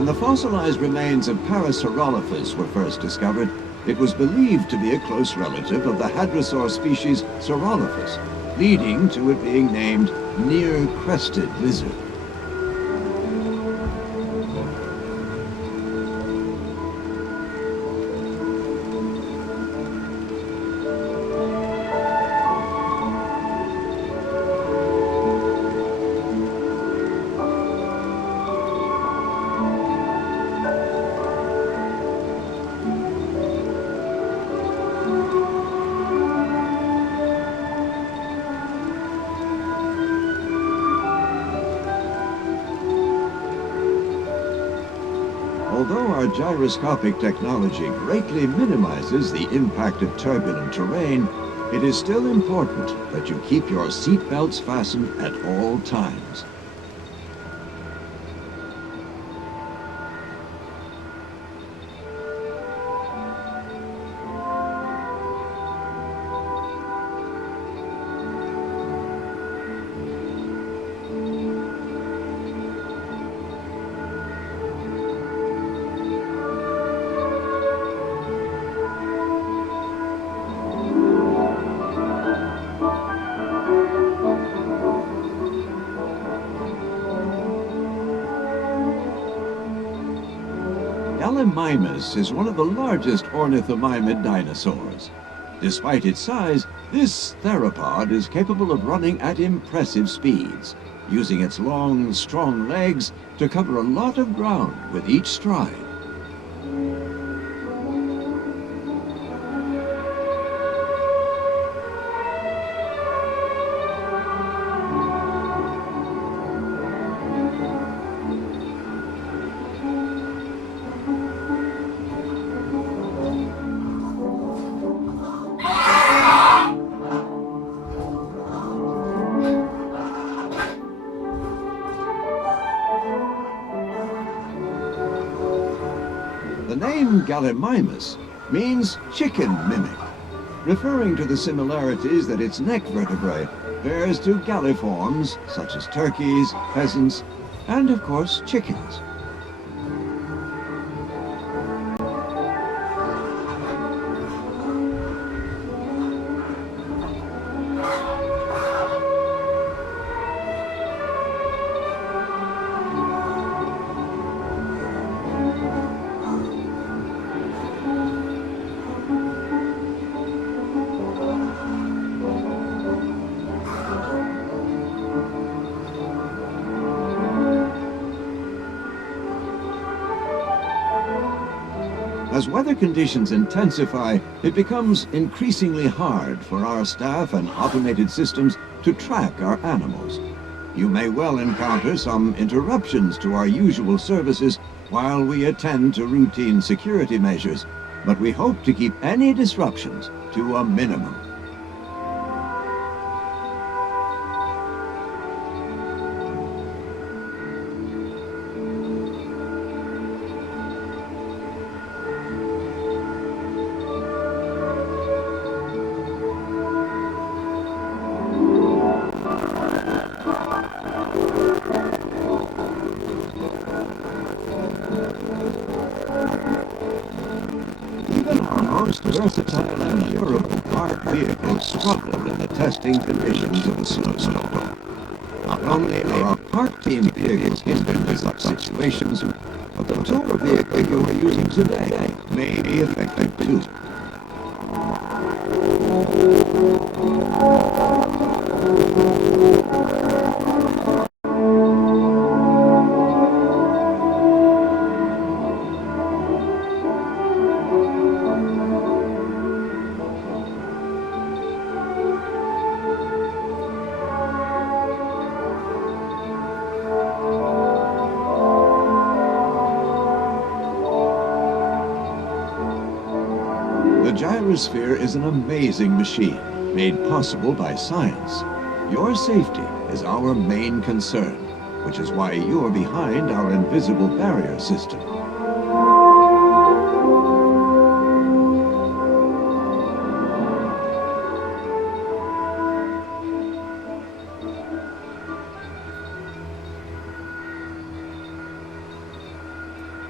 When the fossilized remains of Parasaurolophus were first discovered, it was believed to be a close relative of the hadrosaur species Saurolophus, leading to it being named near-crested lizard. Although our gyroscopic technology greatly minimizes the impact of turbulent terrain, it is still important that you keep your seat belts fastened at all times. Gallimimus is one of the largest ornithomimid dinosaurs. Despite its size, this theropod is capable of running at impressive speeds, using its long, strong legs to cover a lot of ground with each stride. The name Gallimimus means chicken mimic, referring to the similarities that its neck vertebrae bears to galliforms such as turkeys, pheasants, and of course chickens. As weather conditions intensify, it becomes increasingly hard for our staff and automated systems to track our animals. You may well encounter some interruptions to our usual services while we attend to routine security measures, but we hope to keep any disruptions to a minimum. Most versatile and durable parked vehicles struggle in the testing conditions of a snowstorm. Not only are our park team vehicles hindered in such situations, but the tour vehicle you are using today may be affected too. The gyrosphere is an amazing machine, made possible by science. Your safety is our main concern, which is why you're behind our invisible barrier system.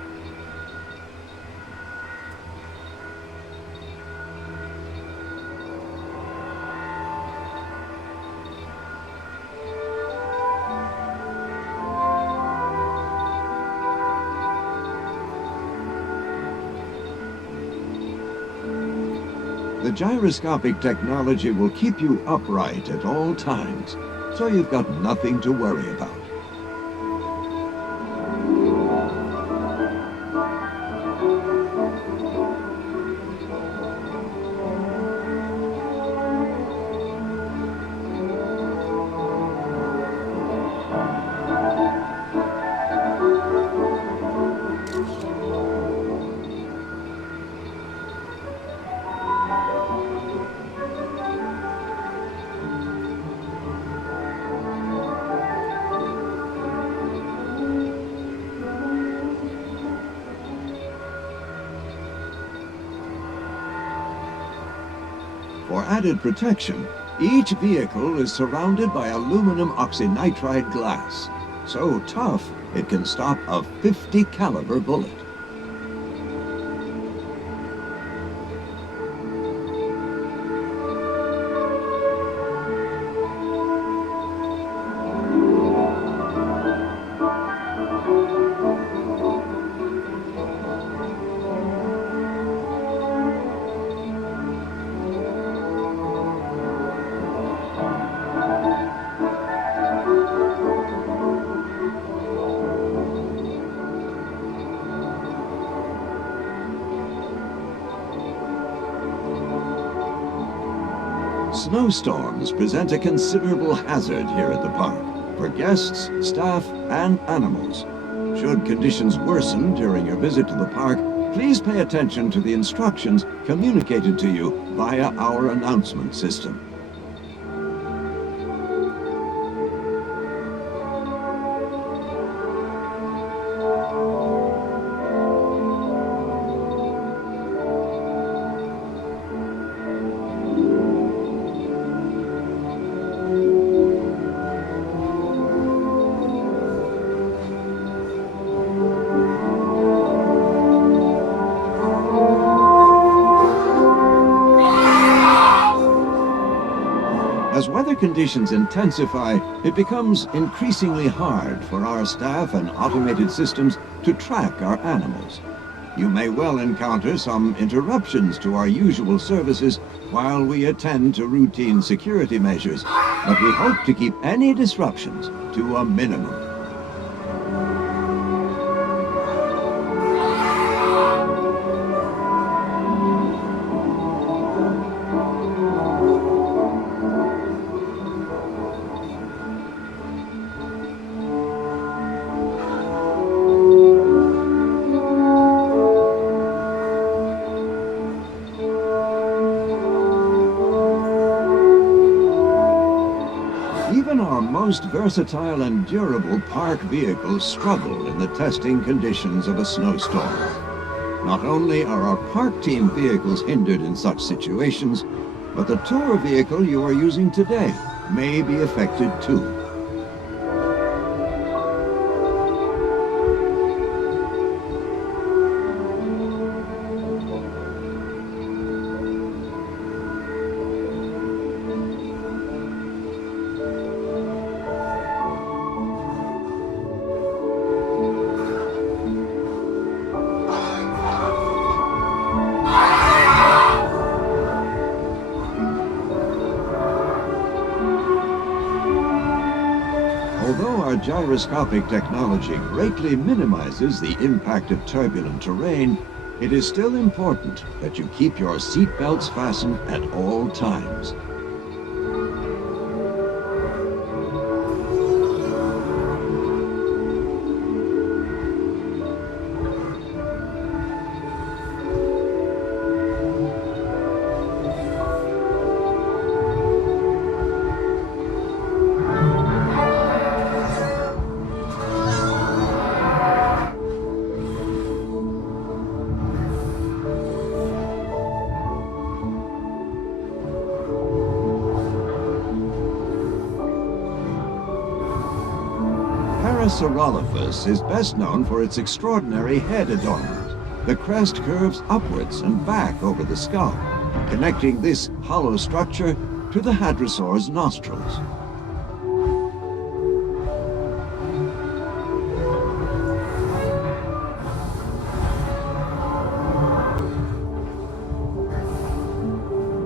The gyroscopic technology will keep you upright at all times, so you've got nothing to worry about. For added protection, each vehicle is surrounded by aluminum oxynitride glass, so tough it can stop a .50 caliber bullet. Snowstorms present a considerable hazard here at the park for guests, staff, and animals. Should conditions worsen during your visit to the park, please pay attention to the instructions communicated to you via our announcement system. As weather conditions intensify, it becomes increasingly hard for our staff and automated systems to track our animals. You may well encounter some interruptions to our usual services while we attend to routine security measures, but we hope to keep any disruptions to a minimum. Even our most versatile and durable park vehicles struggle in the testing conditions of a snowstorm. Not only are our park team vehicles hindered in such situations, but the tour vehicle you are using today may be affected too. Although our gyroscopic technology greatly minimizes the impact of turbulent terrain, it is still important that you keep your seat belts fastened at all times. Parasaurolophus is best known for its extraordinary head adornment. The crest curves upwards and back over the skull, connecting this hollow structure to the hadrosaur's nostrils.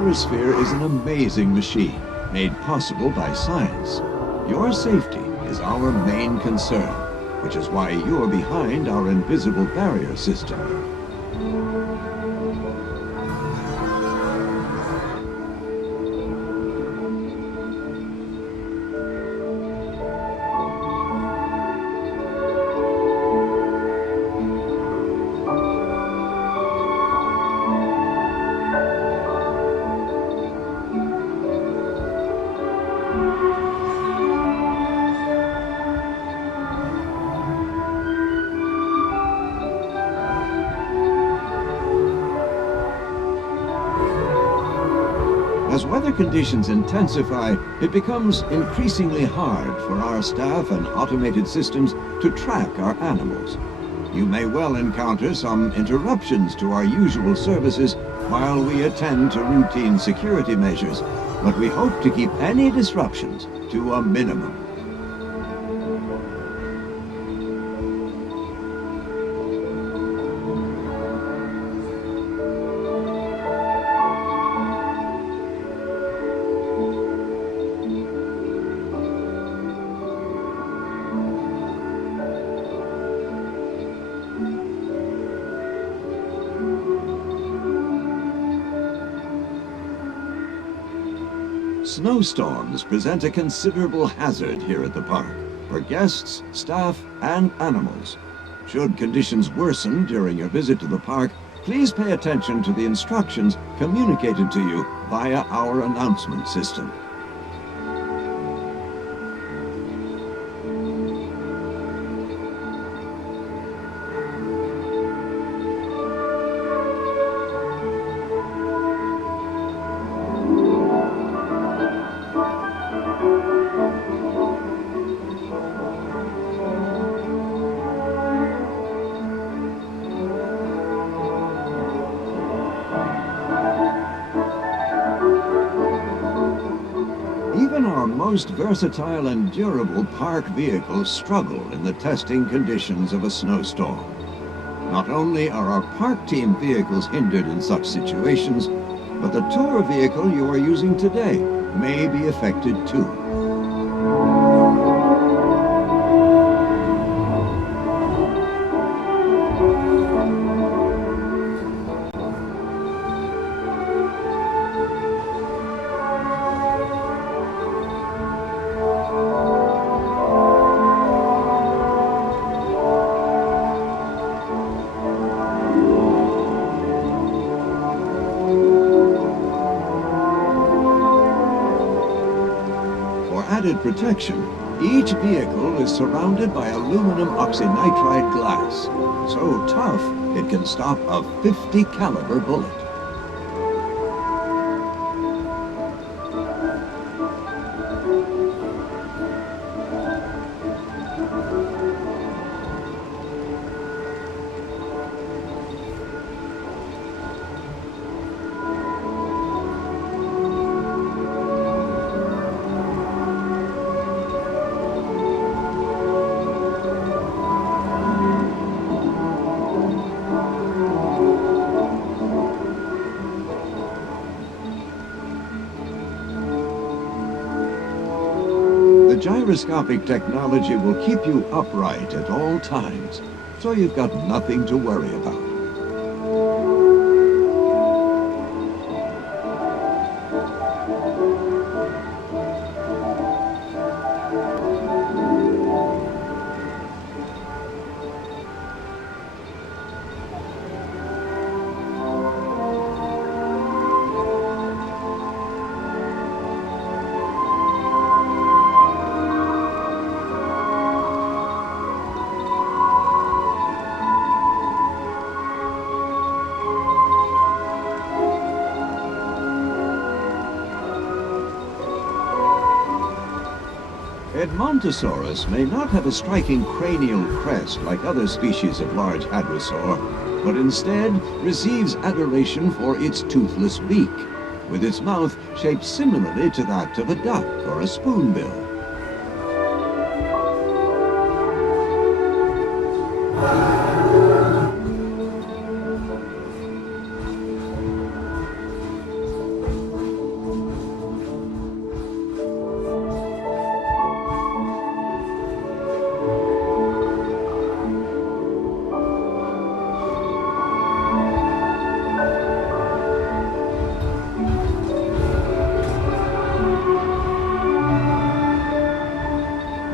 gyrosphere is an amazing machine, made possible by science. Your safety is our main concern, which is why you're behind our invisible barrier system. As weather conditions intensify, it becomes increasingly hard for our staff and automated systems to track our animals. You may well encounter some interruptions to our usual services while we attend to routine security measures, but we hope to keep any disruptions to a minimum. Snowstorms present a considerable hazard here at the park for guests, staff, and animals. Should conditions worsen during your visit to the park, please pay attention to the instructions communicated to you via our announcement system. Even our most versatile and durable park vehicles struggle in the testing conditions of a snowstorm. Not only are our park team vehicles hindered in such situations, but the tour vehicle you are using today may be affected too. Added protection, each vehicle is surrounded by aluminum oxynitride glass, so tough it can stop a .50 caliber bullet. The gyroscopic technology will keep you upright at all times, so you've got nothing to worry about. Edmontosaurus may not have a striking cranial crest like other species of large hadrosaur, but instead receives adoration for its toothless beak, with its mouth shaped similarly to that of a duck or a spoonbill.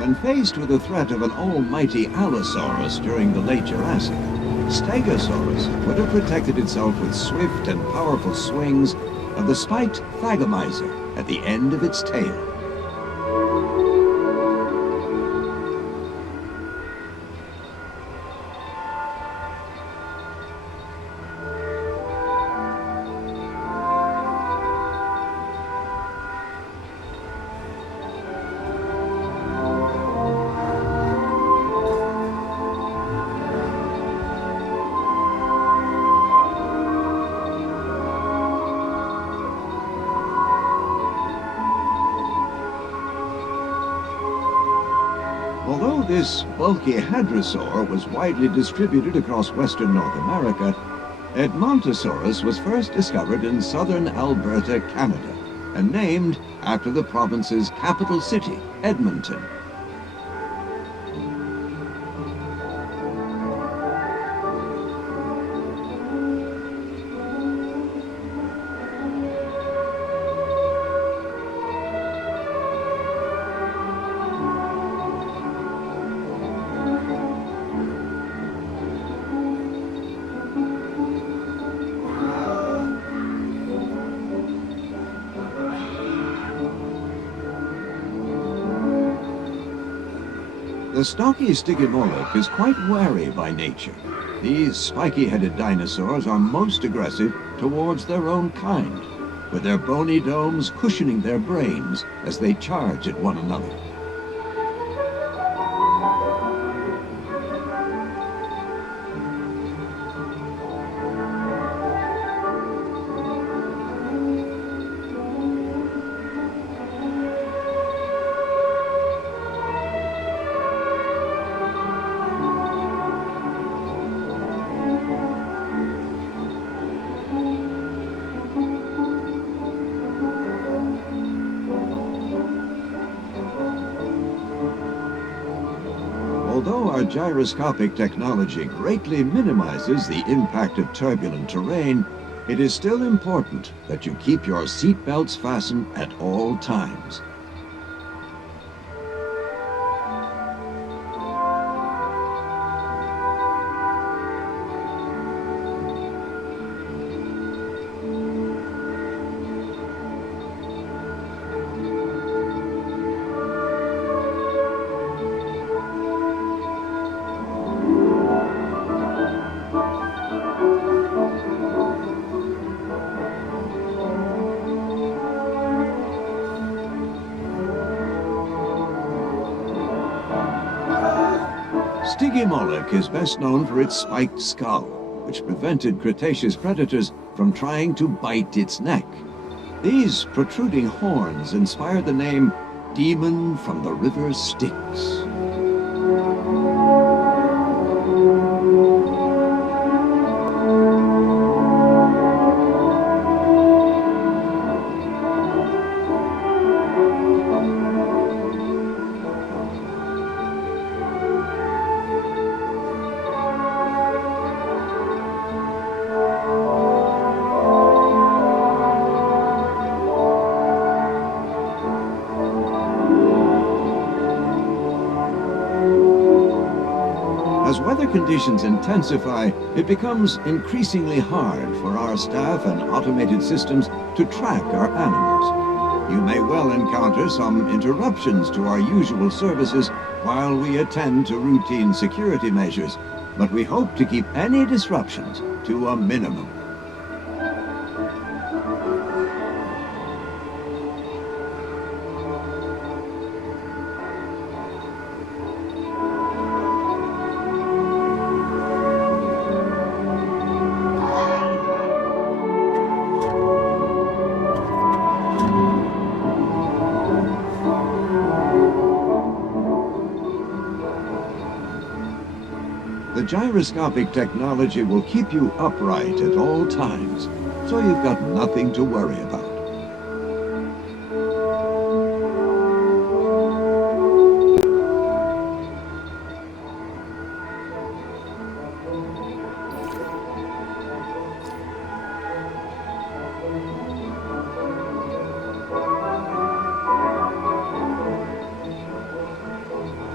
When faced with the threat of an almighty Allosaurus during the late Jurassic, Stegosaurus would have protected itself with swift and powerful swings of the spiked thagomizer at the end of its tail. Although this bulky hadrosaur was widely distributed across western North America, Edmontosaurus was first discovered in southern Alberta, Canada, and named after the province's capital city, Edmonton. The stocky Stygimoloch is quite wary by nature. These spiky-headed dinosaurs are most aggressive towards their own kind, with their bony domes cushioning their brains as they charge at one another. Although our gyroscopic technology greatly minimizes the impact of turbulent terrain, it is still important that you keep your seat belts fastened at all times. Stygimoloch is best known for its spiked skull, which prevented Cretaceous predators from trying to bite its neck. These protruding horns inspired the name Demon from the River Styx. As weather conditions intensify, it becomes increasingly hard for our staff and automated systems to track our animals. You may well encounter some interruptions to our usual services while we attend to routine security measures, but we hope to keep any disruptions to a minimum. The gyroscopic technology will keep you upright at all times, so you've got nothing to worry about.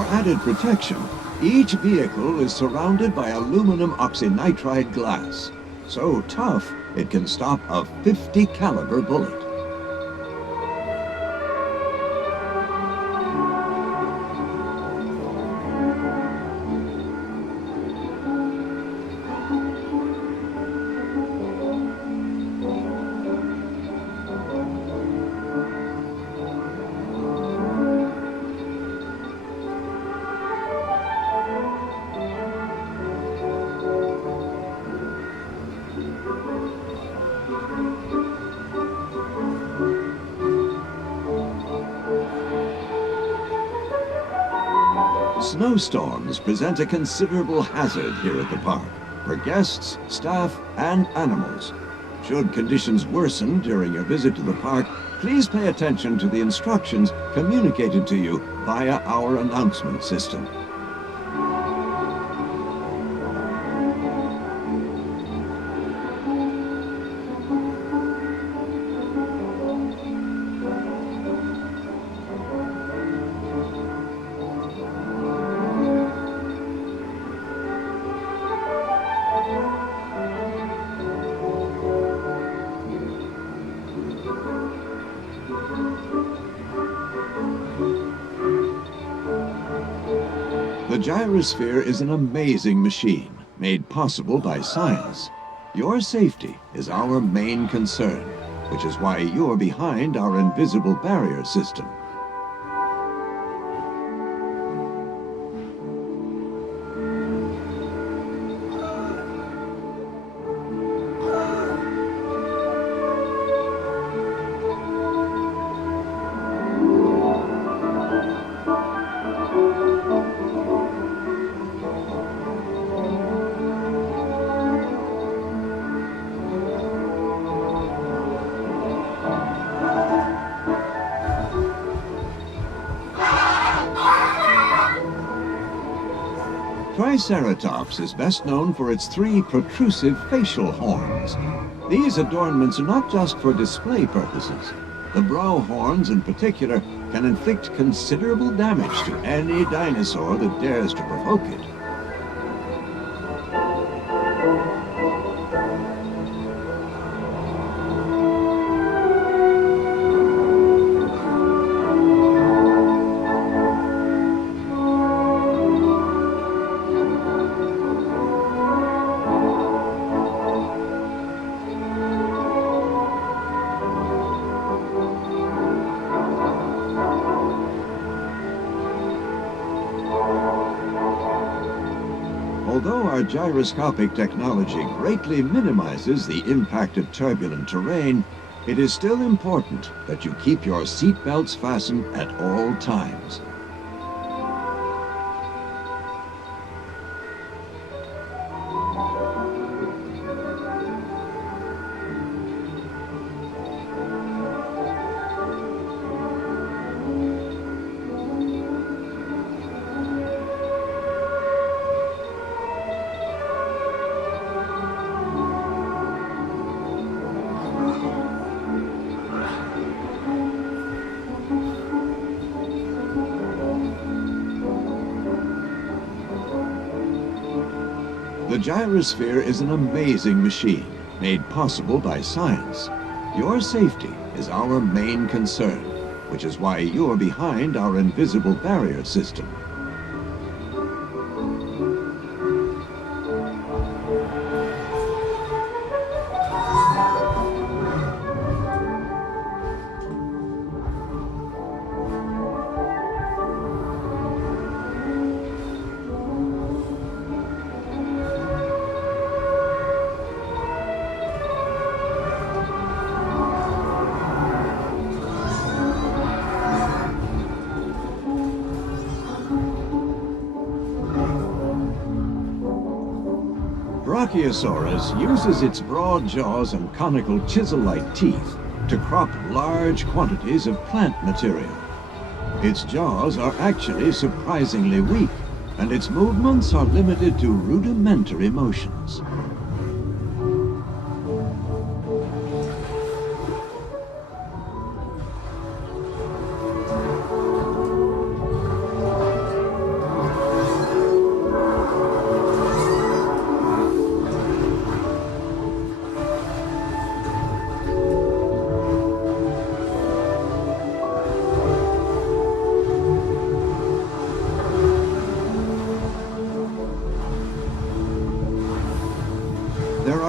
For added protection, each vehicle is surrounded by aluminum oxynitride glass, so tough it can stop a .50 caliber bullet. Snowstorms present a considerable hazard here at the park for guests, staff, and animals. Should conditions worsen during your visit to the park, please pay attention to the instructions communicated to you via our announcement system. The gyrosphere is an amazing machine, made possible by science. Your safety is our main concern, which is why you're behind our invisible barrier system. Triceratops is best known for its 3 protrusive facial horns. These adornments are not just for display purposes. The brow horns in particular can inflict considerable damage to any dinosaur that dares to provoke it. Although our gyroscopic technology greatly minimizes the impact of turbulent terrain, it is still important that you keep your seat belts fastened at all times. The gyrosphere is an amazing machine, made possible by science. Your safety is our main concern, which is why you're behind our invisible barrier system. Brachiosaurus uses its broad jaws and conical chisel-like teeth to crop large quantities of plant material. Its jaws are actually surprisingly weak, and its movements are limited to rudimentary motions.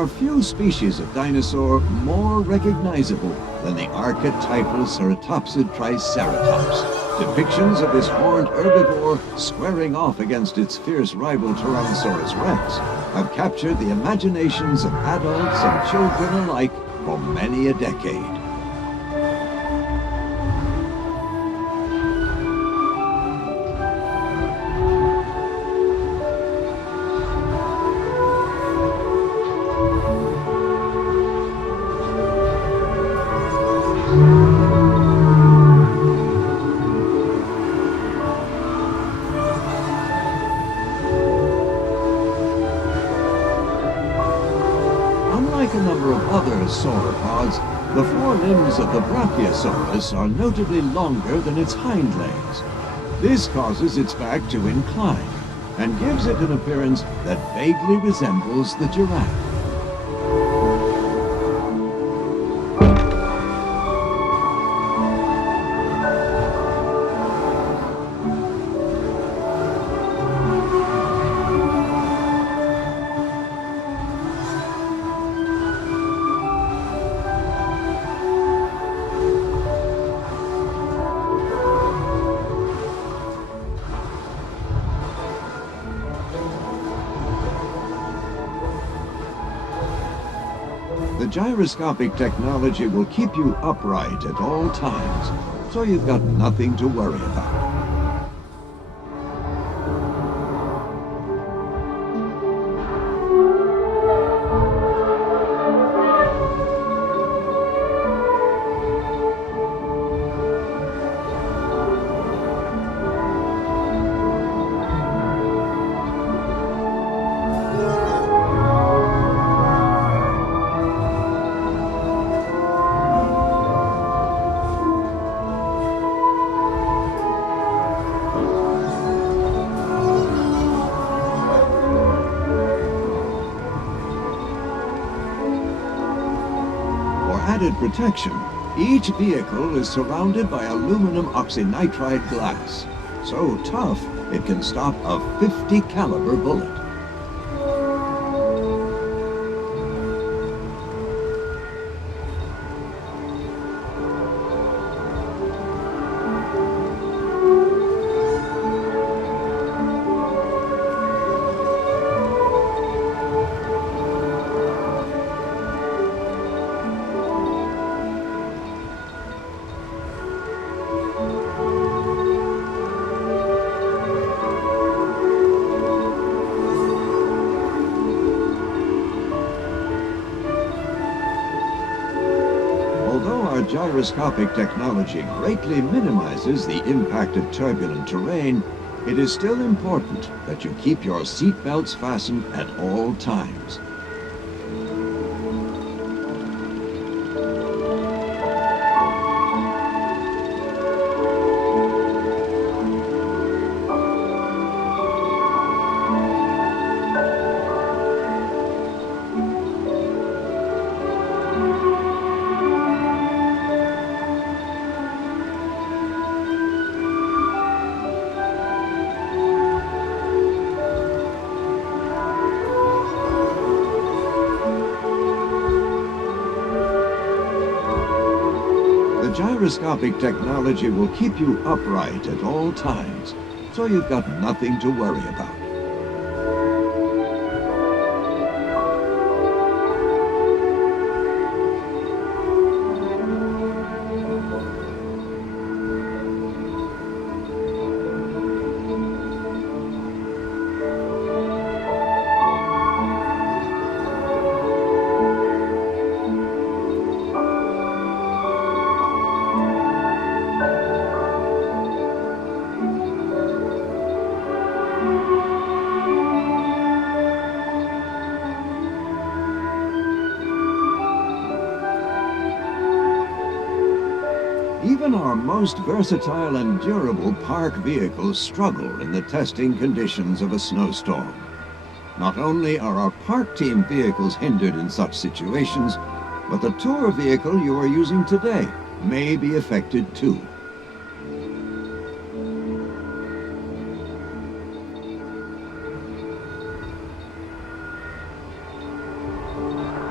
are few species of dinosaur more recognizable than the archetypal ceratopsid triceratops. Depictions of this horned herbivore squaring off against its fierce rival Tyrannosaurus rex have captured the imaginations of adults and children alike for many a decade. Unlike a number of other sauropods, the forelimbs of the Brachiosaurus are notably longer than its hind legs. This causes its back to incline and gives it an appearance that vaguely resembles the giraffe. The gyroscopic technology will keep you upright at all times, so you've got nothing to worry about. Added protection, each vehicle is surrounded by aluminum oxynitride glass, so tough it can stop a .50 caliber bullet. Although our gyroscopic technology greatly minimizes the impact of turbulent terrain, it is still important that you keep your seat belts fastened at all times. The gyroscopic technology will keep you upright at all times, so you've got nothing to worry about. Even our most versatile and durable park vehicles struggle in the testing conditions of a snowstorm. Not only are our park team vehicles hindered in such situations, but the tour vehicle you are using today may be affected too.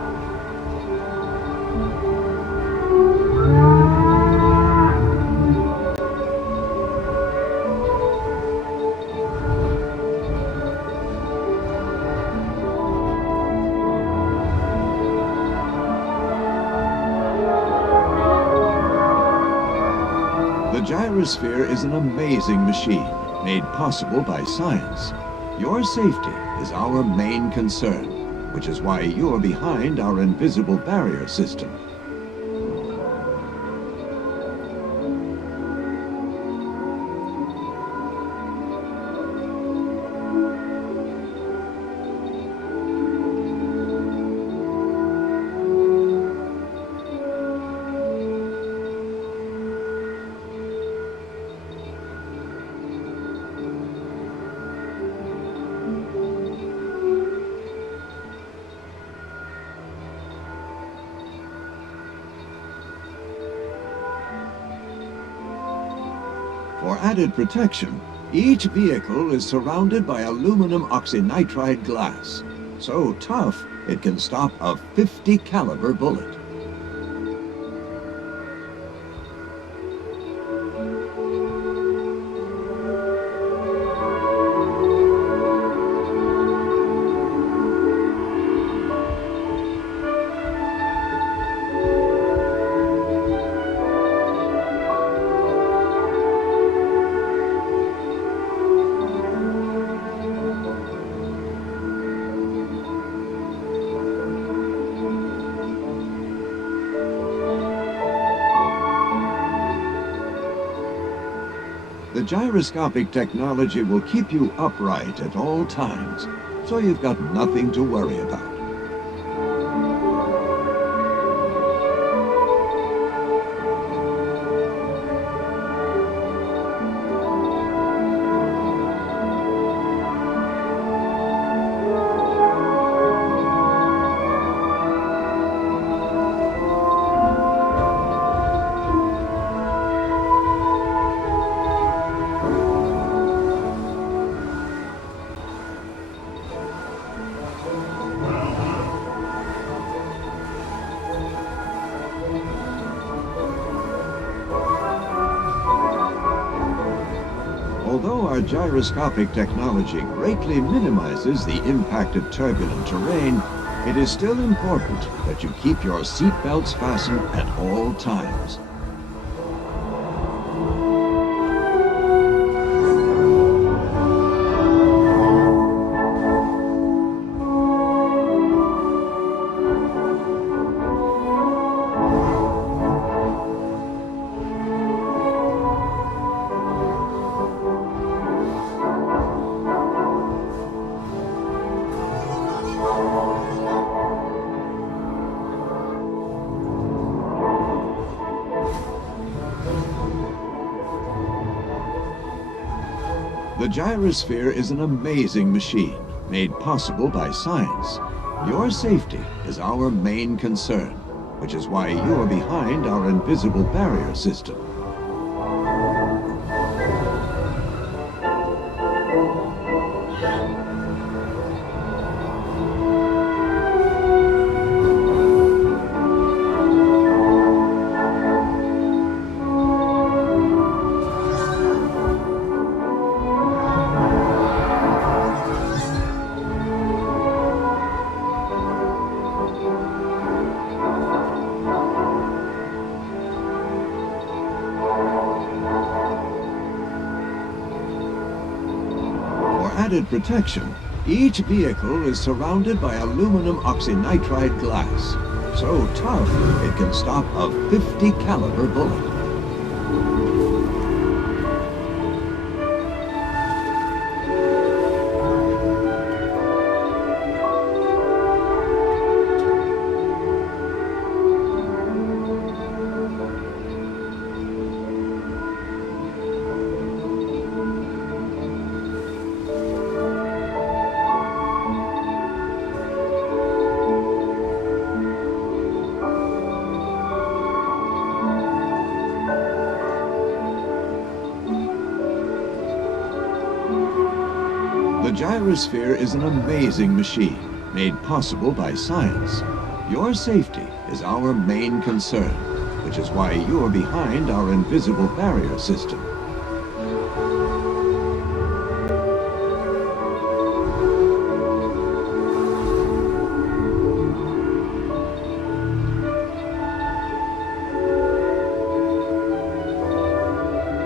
The gyrosphere is an amazing machine made possible by science. Your safety is our main concern, which is why you're behind our invisible barrier system. For added protection, each vehicle is surrounded by aluminum oxynitride glass, so tough it can stop a .50 caliber bullet. The gyroscopic technology will keep you upright at all times, so you've got nothing to worry about. Although our gyroscopic technology greatly minimizes the impact of turbulent terrain, it is still important that you keep your seat belts fastened at all times. The gyrosphere is an amazing machine made possible by science. Your safety is our main concern, which is why you're behind our invisible barrier system. Added protection, each vehicle is surrounded by aluminum oxynitride glass, so tough it can stop a .50 caliber bullet. The gyrosphere is an amazing machine made possible by science. Your safety is our main concern, which is why you're behind our invisible barrier system.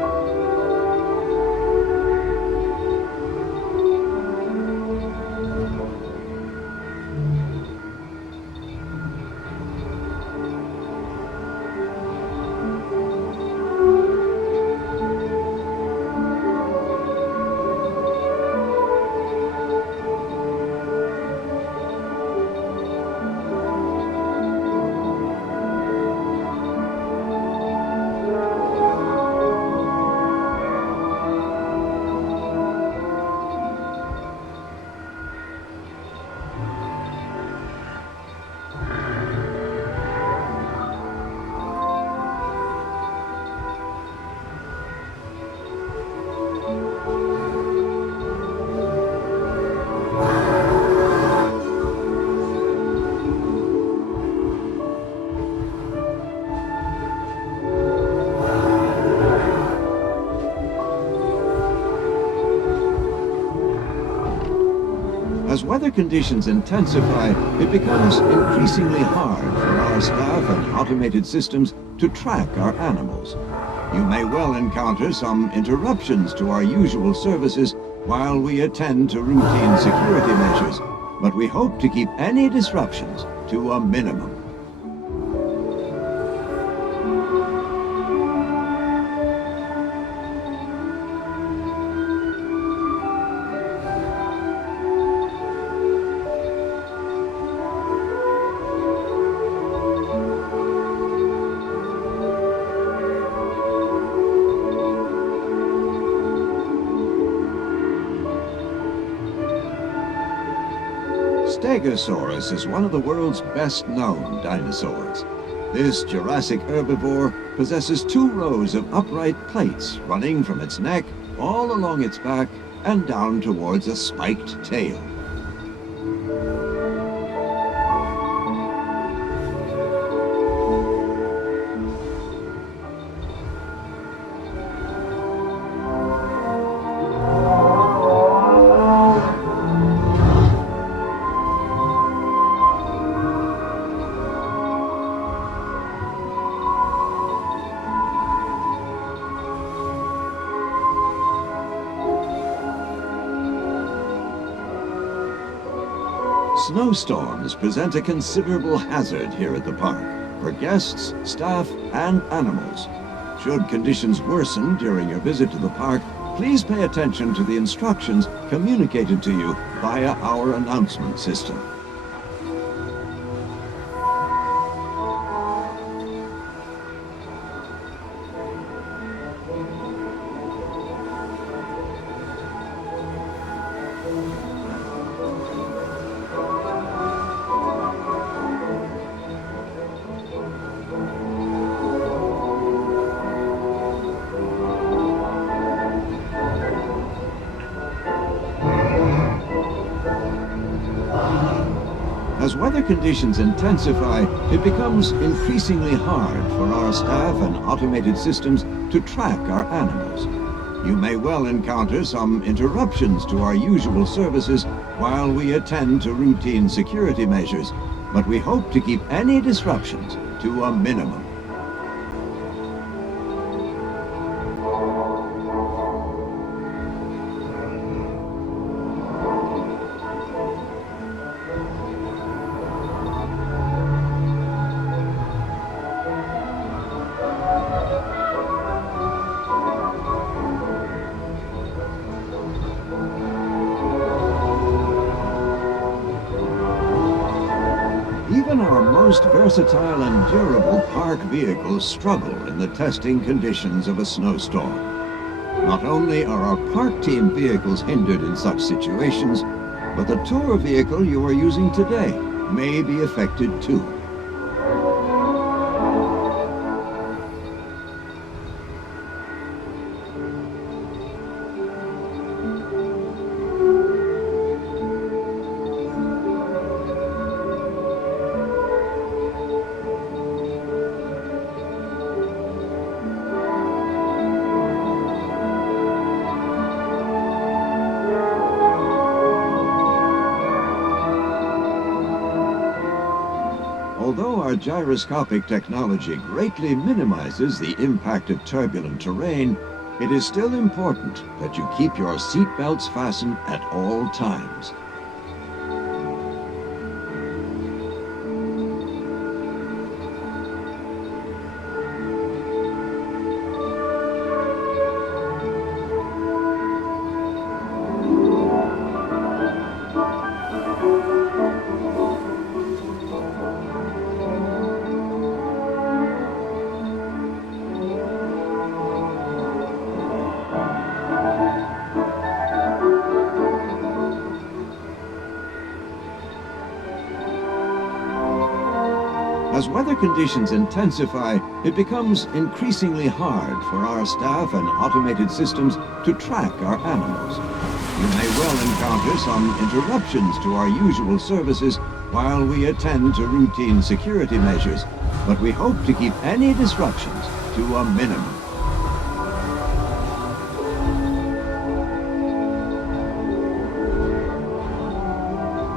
weather conditions intensify, it becomes increasingly hard for our staff and automated systems to track our animals. You may well encounter some interruptions to our usual services while we attend to routine security measures, but we hope to keep any disruptions to a minimum. Stegosaurus is one of the world's best-known dinosaurs. This Jurassic herbivore possesses 2 rows of upright plates running from its neck all along its back and down towards a spiked tail. Snowstorms present a considerable hazard here at the park for guests, staff, and animals. Should conditions worsen during your visit to the park, please pay attention to the instructions communicated to you via our announcement system. As weather conditions intensify, it becomes increasingly hard for our staff and automated systems to track our animals. You may well encounter some interruptions to our usual services while we attend to routine security measures, but we hope to keep any disruptions to a minimum. Even our most versatile and durable park vehicles struggle in the testing conditions of a snowstorm. Not only are our park team vehicles hindered in such situations, but the tour vehicle you are using today may be affected too. Although our gyroscopic technology greatly minimizes the impact of turbulent terrain, it is still important that you keep your seat belts fastened at all times. As weather conditions intensify, it becomes increasingly hard for our staff and automated systems to track our animals. You may well encounter some interruptions to our usual services while we attend to routine security measures, but we hope to keep any disruptions to a minimum.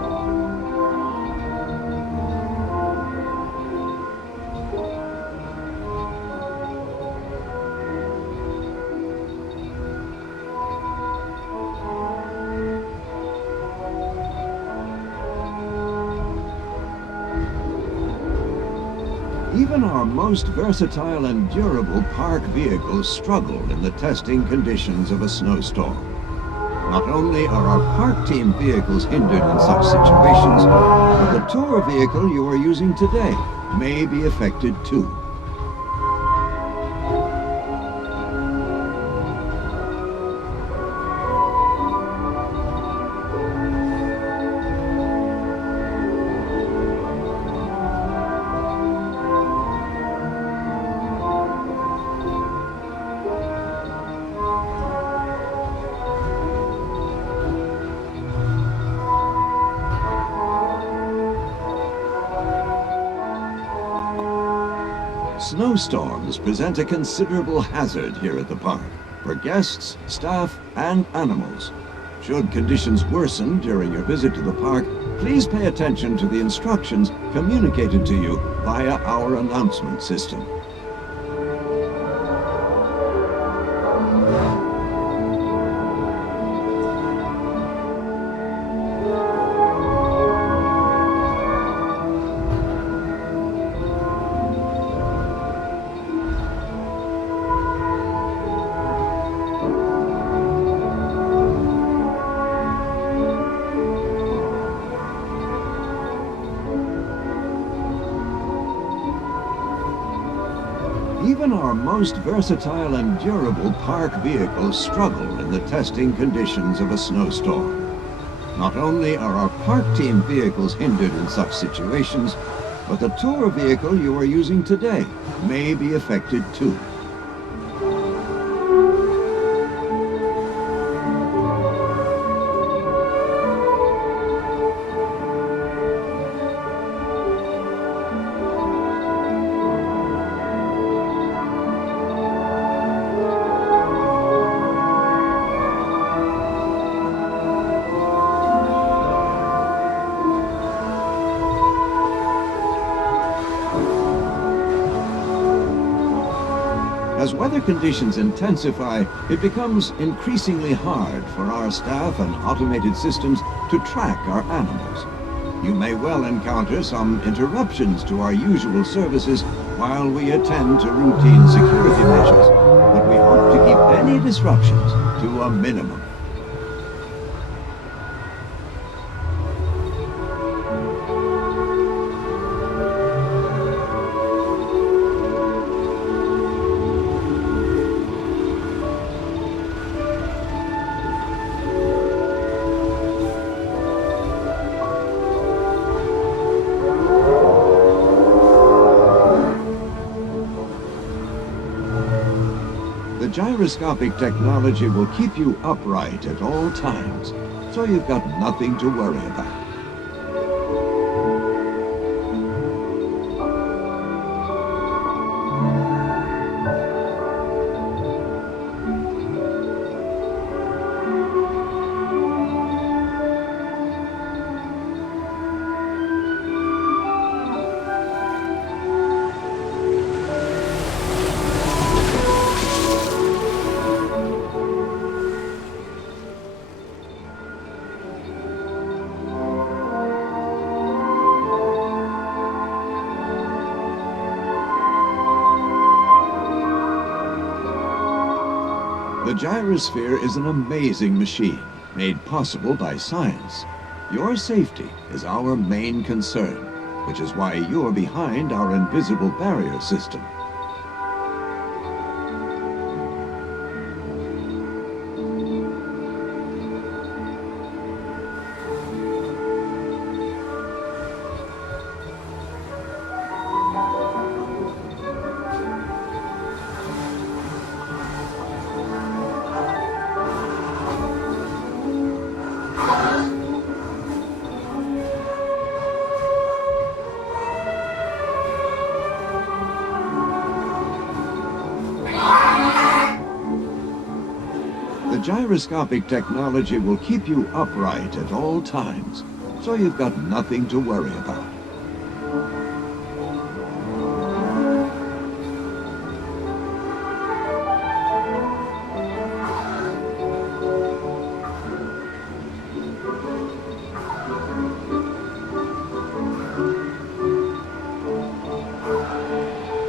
Even our most versatile and durable park vehicles struggle in the testing conditions of a snowstorm. Not only are our park team vehicles hindered in such situations, but the tour vehicle you are using today may be affected too. Snowstorms present a considerable hazard here at the park for guests, staff, and animals. Should conditions worsen during your visit to the park, please pay attention to the instructions communicated to you via our announcement system. Even our most versatile and durable park vehicles struggle in the testing conditions of a snowstorm. Not only are our park team vehicles hindered in such situations, but the tour vehicle you are using today may be affected too. As weather conditions intensify, it becomes increasingly hard for our staff and automated systems to track our animals. You may well encounter some interruptions to our usual services while we attend to routine security measures, but we hope to keep any disruptions to a minimum. The gyroscopic technology will keep you upright at all times, so you've got nothing to worry about. The gyrosphere is an amazing machine, made possible by science. Your safety is our main concern, which is why you're behind our invisible barrier system. The gyroscopic technology will keep you upright at all times, so you've got nothing to worry about.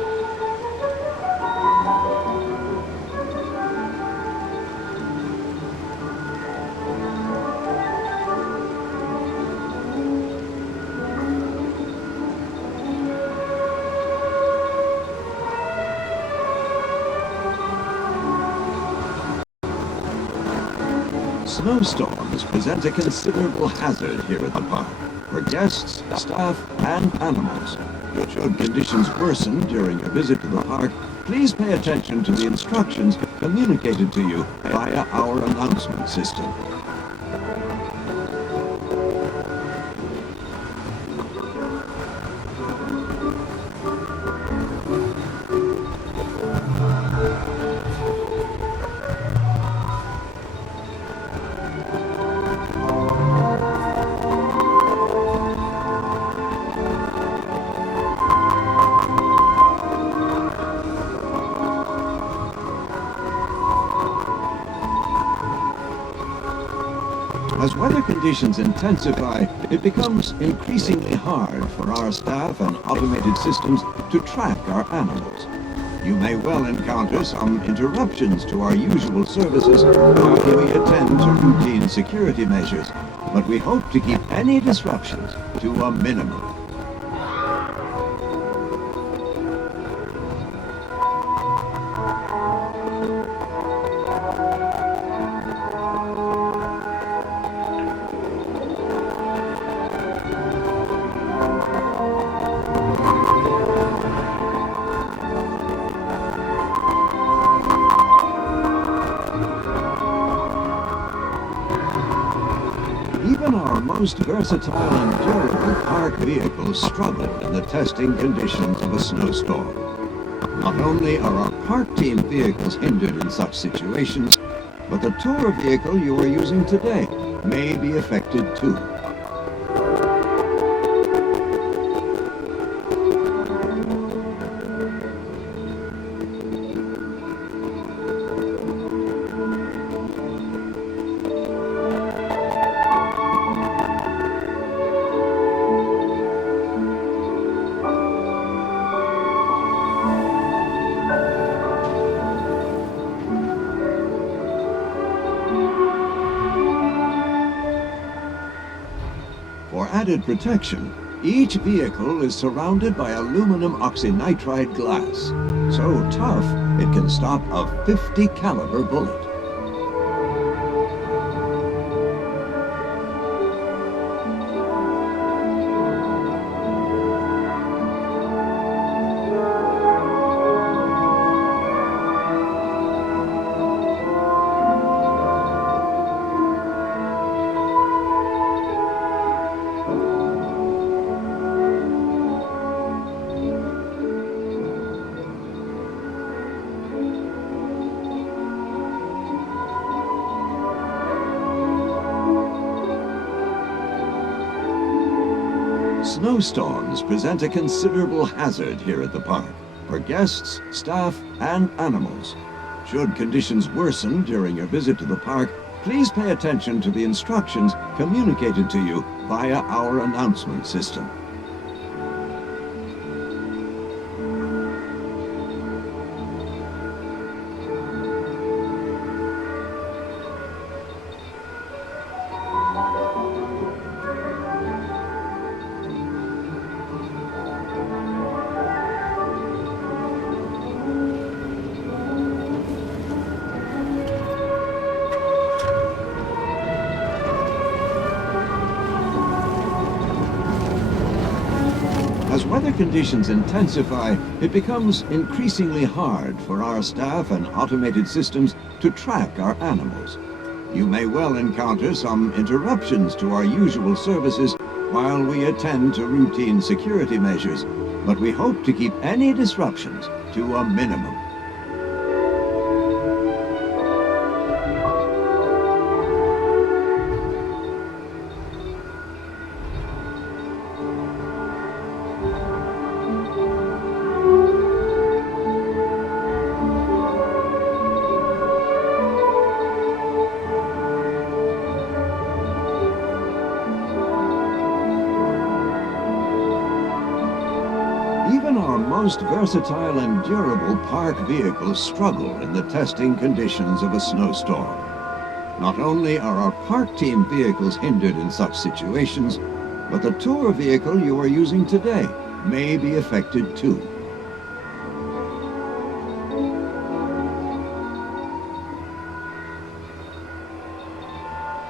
Snowstorms present a considerable hazard here at the park for guests, staff, and animals. Should conditions worsen during a visit to the park, please pay attention to the instructions communicated to you via our announcement system. As weather conditions intensify, it becomes increasingly hard for our staff and automated systems to track our animals. You may well encounter some interruptions to our usual services while we attend to routine security measures, but we hope to keep any disruptions to a minimum. Even our most versatile and durable park vehicles struggle in the testing conditions of a snowstorm. Not only are our park team vehicles hindered in such situations, but the tour vehicle you are using today may be affected too. For added protection, each vehicle is surrounded by aluminum oxynitride glass, so tough it can stop a .50 caliber bullet. Snowstorms present a considerable hazard here at the park for guests, staff, and animals. Should conditions worsen during your visit to the park, please pay attention to the instructions communicated to you via our announcement system. As weather conditions intensify, it becomes increasingly hard for our staff and automated systems to track our animals. You may well encounter some interruptions to our usual services while we attend to routine security measures, but we hope to keep any disruptions to a minimum. Even our most versatile and durable park vehicles struggle in the testing conditions of a snowstorm. Not only are our park team vehicles hindered in such situations, but the tour vehicle you are using today may be affected too.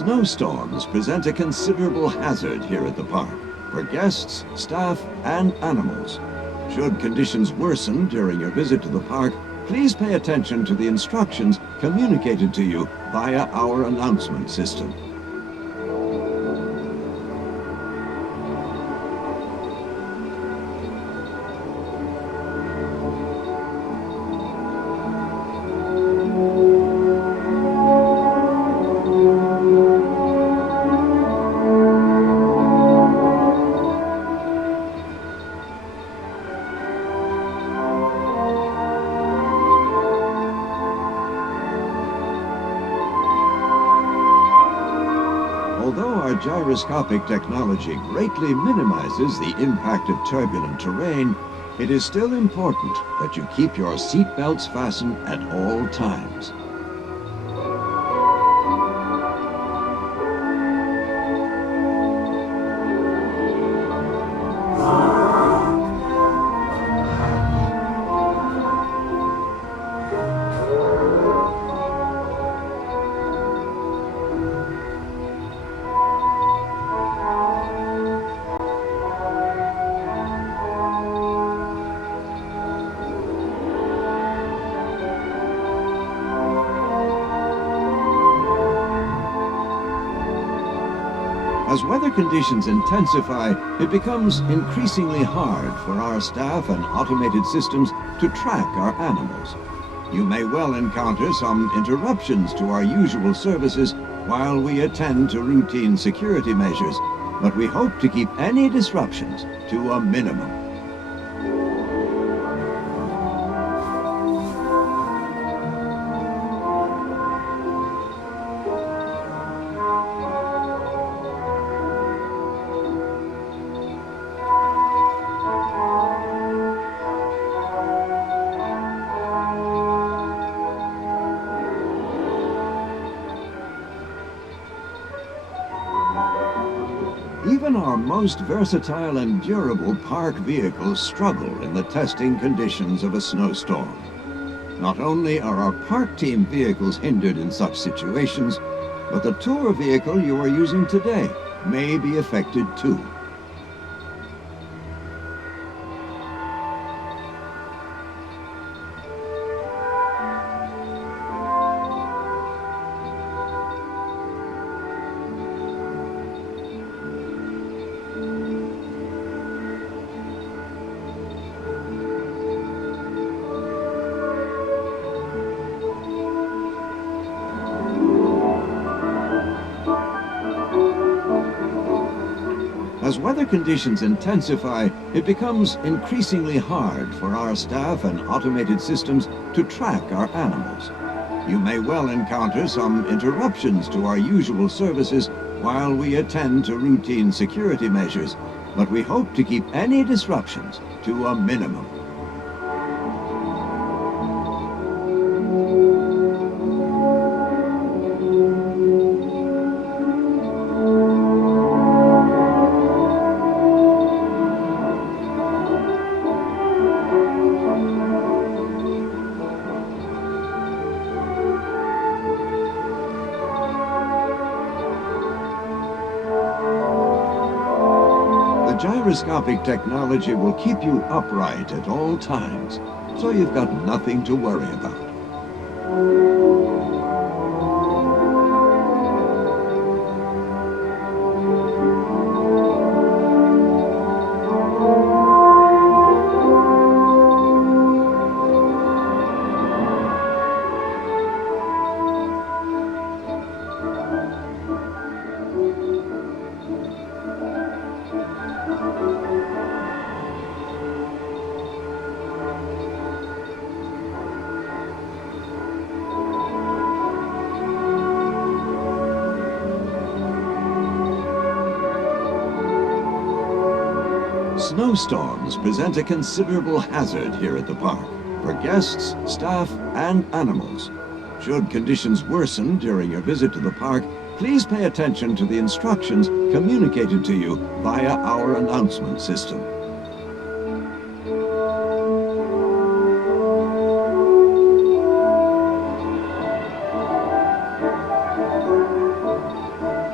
Snowstorms present a considerable hazard here at the park for guests, staff, and animals. Should conditions worsen during your visit to the park, please pay attention to the instructions communicated to you via our announcement system. Although our gyroscopic technology greatly minimizes the impact of turbulent terrain, it is still important that you keep your seat belts fastened at all times. As weather conditions intensify, it becomes increasingly hard for our staff and automated systems to track our animals. You may well encounter some interruptions to our usual services while we attend to routine security measures, but we hope to keep any disruptions to a minimum. Even our most versatile and durable park vehicles struggle in the testing conditions of a snowstorm. Not only are our park team vehicles hindered in such situations, but the tour vehicle you are using today may be affected too. As weather conditions intensify, it becomes increasingly hard for our staff and automated systems to track our animals. You may well encounter some interruptions to our usual services while we attend to routine security measures, but we hope to keep any disruptions to a minimum. Gyroscopic technology will keep you upright at all times, so you've got nothing to worry about. Snowstorms present a considerable hazard here at the park for guests, staff, and animals. Should conditions worsen during your visit to the park, please pay attention to the instructions communicated to you via our announcement system.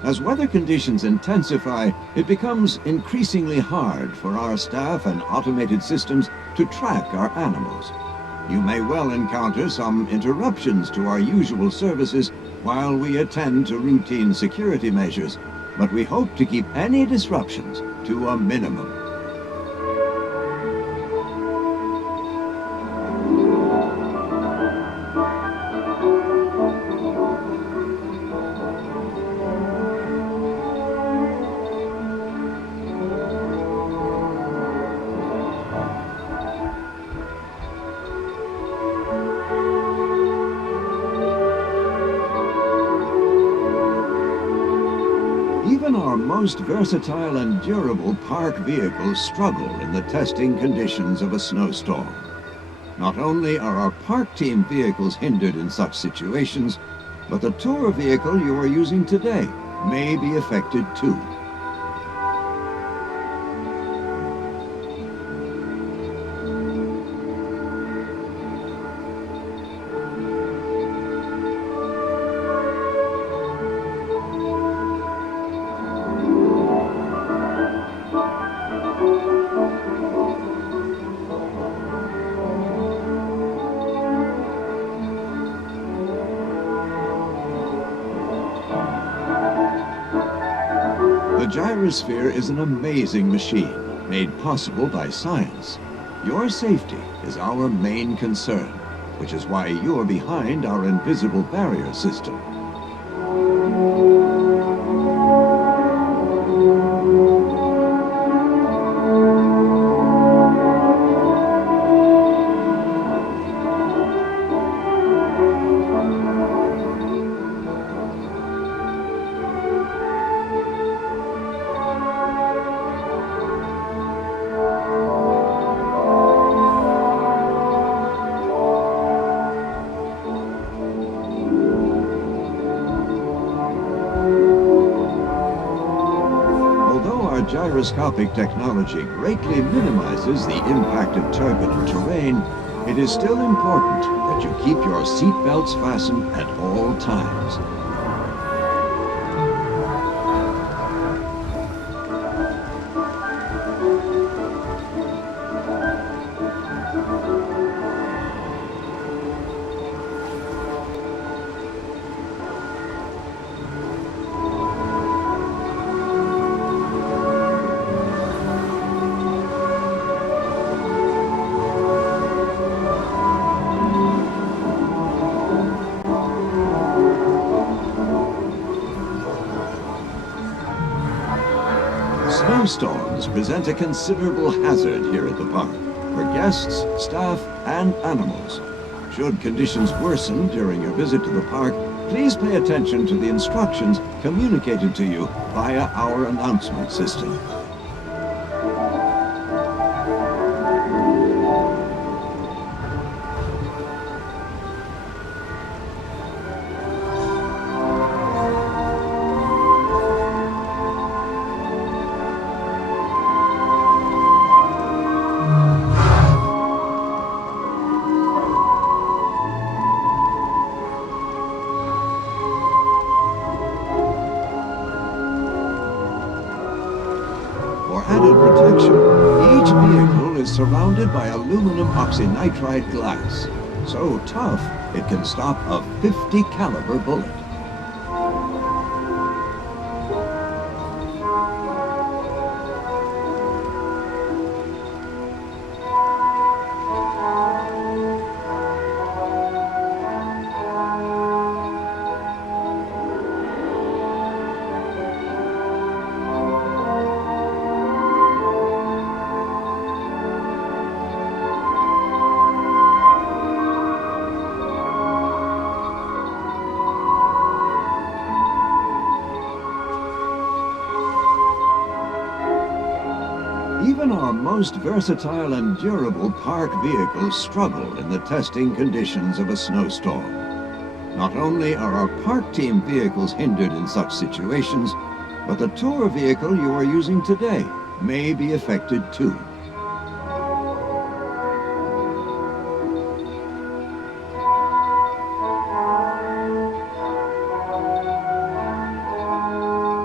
As weather conditions intensify, it becomes increasingly hard for our staff and automated systems to track our animals. You may well encounter some interruptions to our usual services while we attend to routine security measures, but we hope to keep any disruptions to a minimum. Even our most versatile and durable park vehicles struggle in the testing conditions of a snowstorm. Not only are our park team vehicles hindered in such situations, but the tour vehicle you are using today may be affected too. The gyrosphere is an amazing machine, made possible by science. Your safety is our main concern, which is why you're behind our invisible barrier system. Gyroscopic technology greatly minimizes the impact of turbulent terrain, it is still important that you keep your seat belts fastened at all times. Snowstorms present a considerable hazard here at the park for guests, staff, and animals. Should conditions worsen during your visit to the park, please pay attention to the instructions communicated to you via our announcement system. For added protection, each vehicle is surrounded by aluminum oxynitride glass, so tough it can stop a .50 caliber bullet. Even our most versatile and durable park vehicles struggle in the testing conditions of a snowstorm. Not only are our park team vehicles hindered in such situations, but the tour vehicle you are using today may be affected too.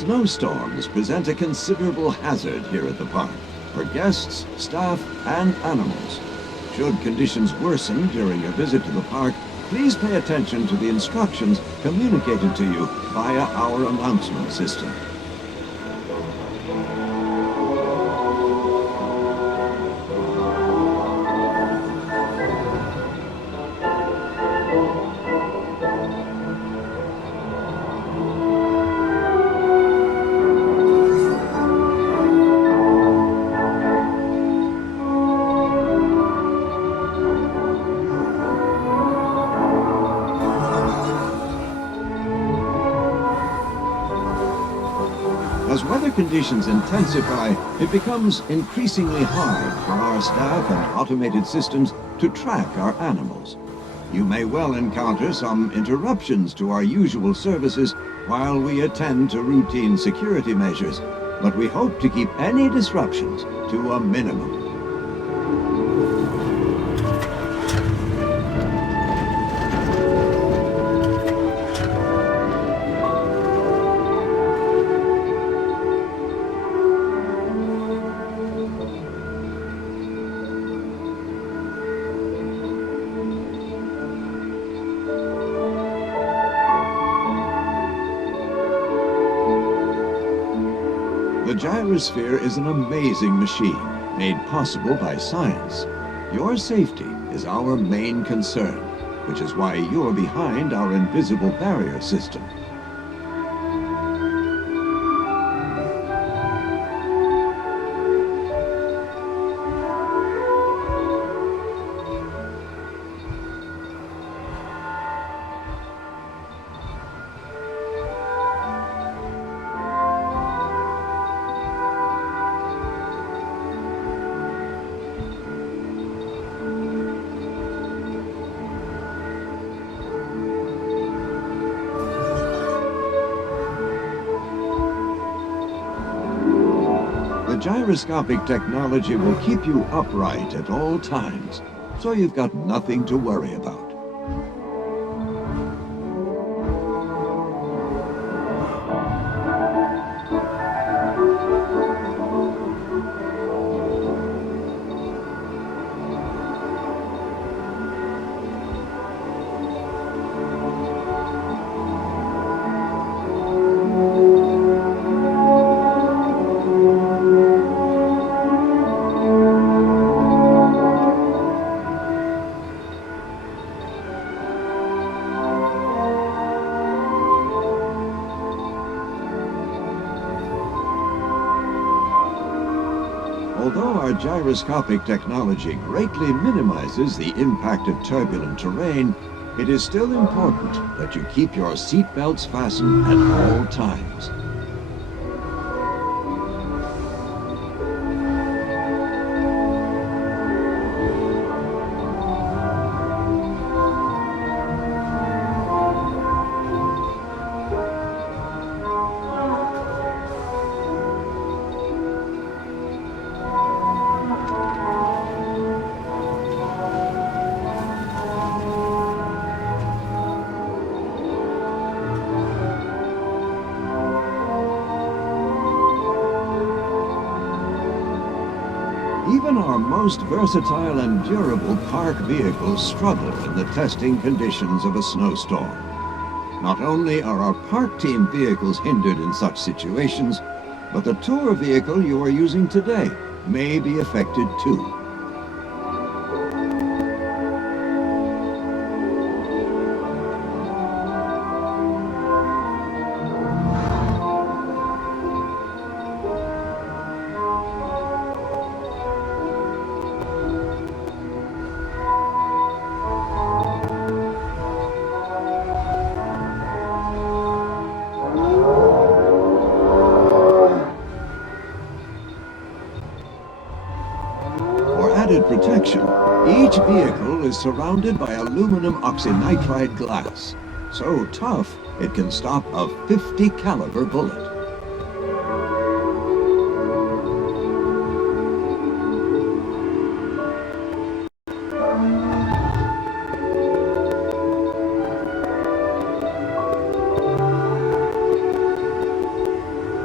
Snowstorms present a considerable hazard here at the park for guests, staff, and animals. Should conditions worsen during your visit to the park, please pay attention to the instructions communicated to you via our announcement system. As weather conditions intensify, it becomes increasingly hard for our staff and automated systems to track our animals. You may well encounter some interruptions to our usual services while we attend to routine security measures, but we hope to keep any disruptions to a minimum. The gyrosphere is an amazing machine, made possible by science. Your safety is our main concern, which is why you're behind our invisible barrier system. The gyroscopic technology will keep you upright at all times, so you've got nothing to worry about. Although our gyroscopic technology greatly minimizes the impact of turbulent terrain, it is still important that you keep your seat belts fastened at all times. Even our most versatile and durable park vehicles struggle in the testing conditions of a snowstorm. Not only are our park team vehicles hindered in such situations, but the tour vehicle you are using today may be affected too. For added protection, each vehicle is surrounded by aluminum oxynitride glass, so tough it can stop a .50 caliber bullet.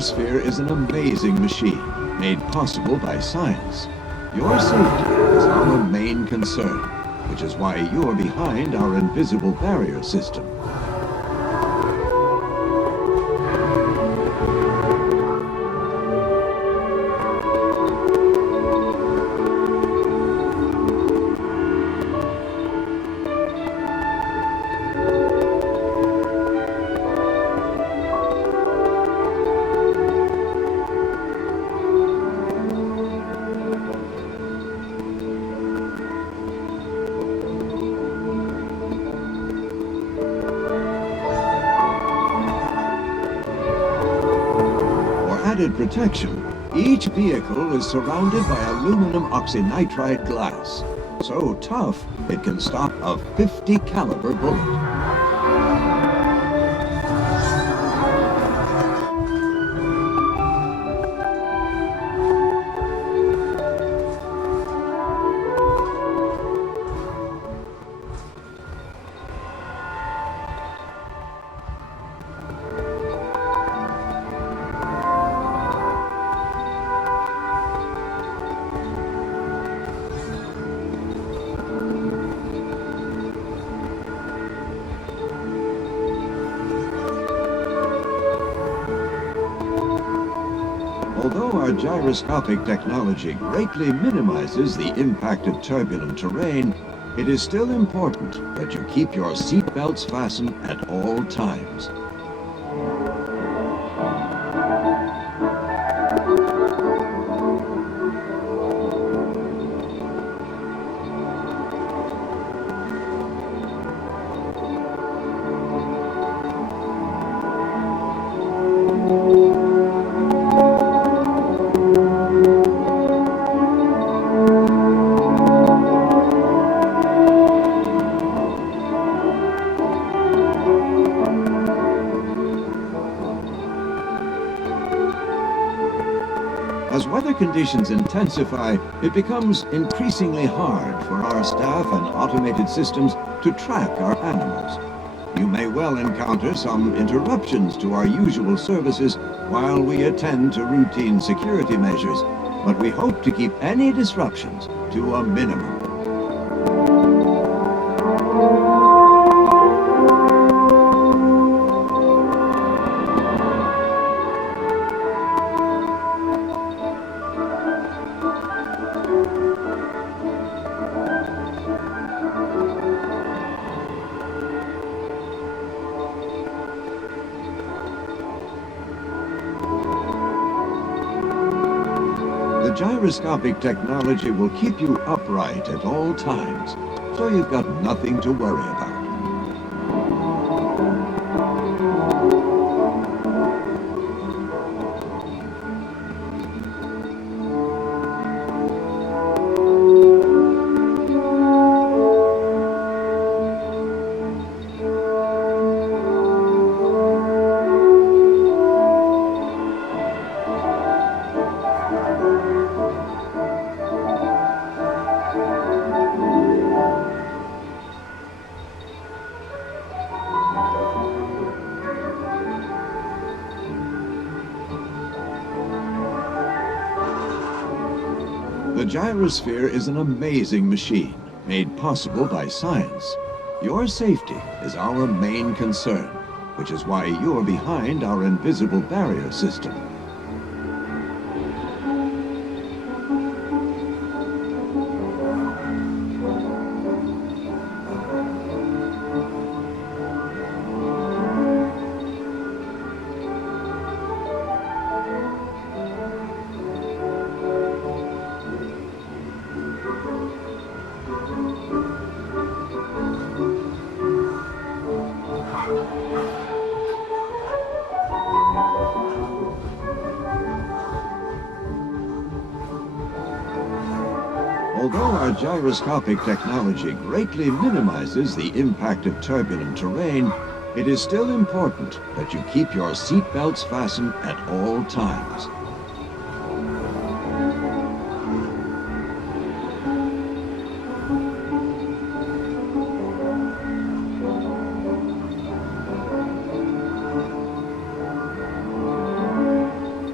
gyrosphere is an amazing machine, made possible by science. Your safety is our main concern, which is why you're behind our invisible barrier system. Added protection, each vehicle is surrounded by aluminum oxynitride glass, so tough it can stop a .50 caliber bullet. Although our gyroscopic technology greatly minimizes the impact of turbulent terrain, it is still important that you keep your seat belts fastened at all times. As weather conditions intensify, it becomes increasingly hard for our staff and automated systems to track our animals. You may well encounter some interruptions to our usual services while we attend to routine security measures, but we hope to keep any disruptions to a minimum. The gyroscopic technology will keep you upright at all times, so you've got nothing to worry about. The gyrosphere is an amazing machine, made possible by science. Your safety is our main concern, which is why you're behind our invisible barrier system. Although our gyroscopic technology greatly minimizes the impact of turbulent terrain, it is still important that you keep your seat belts fastened at all times.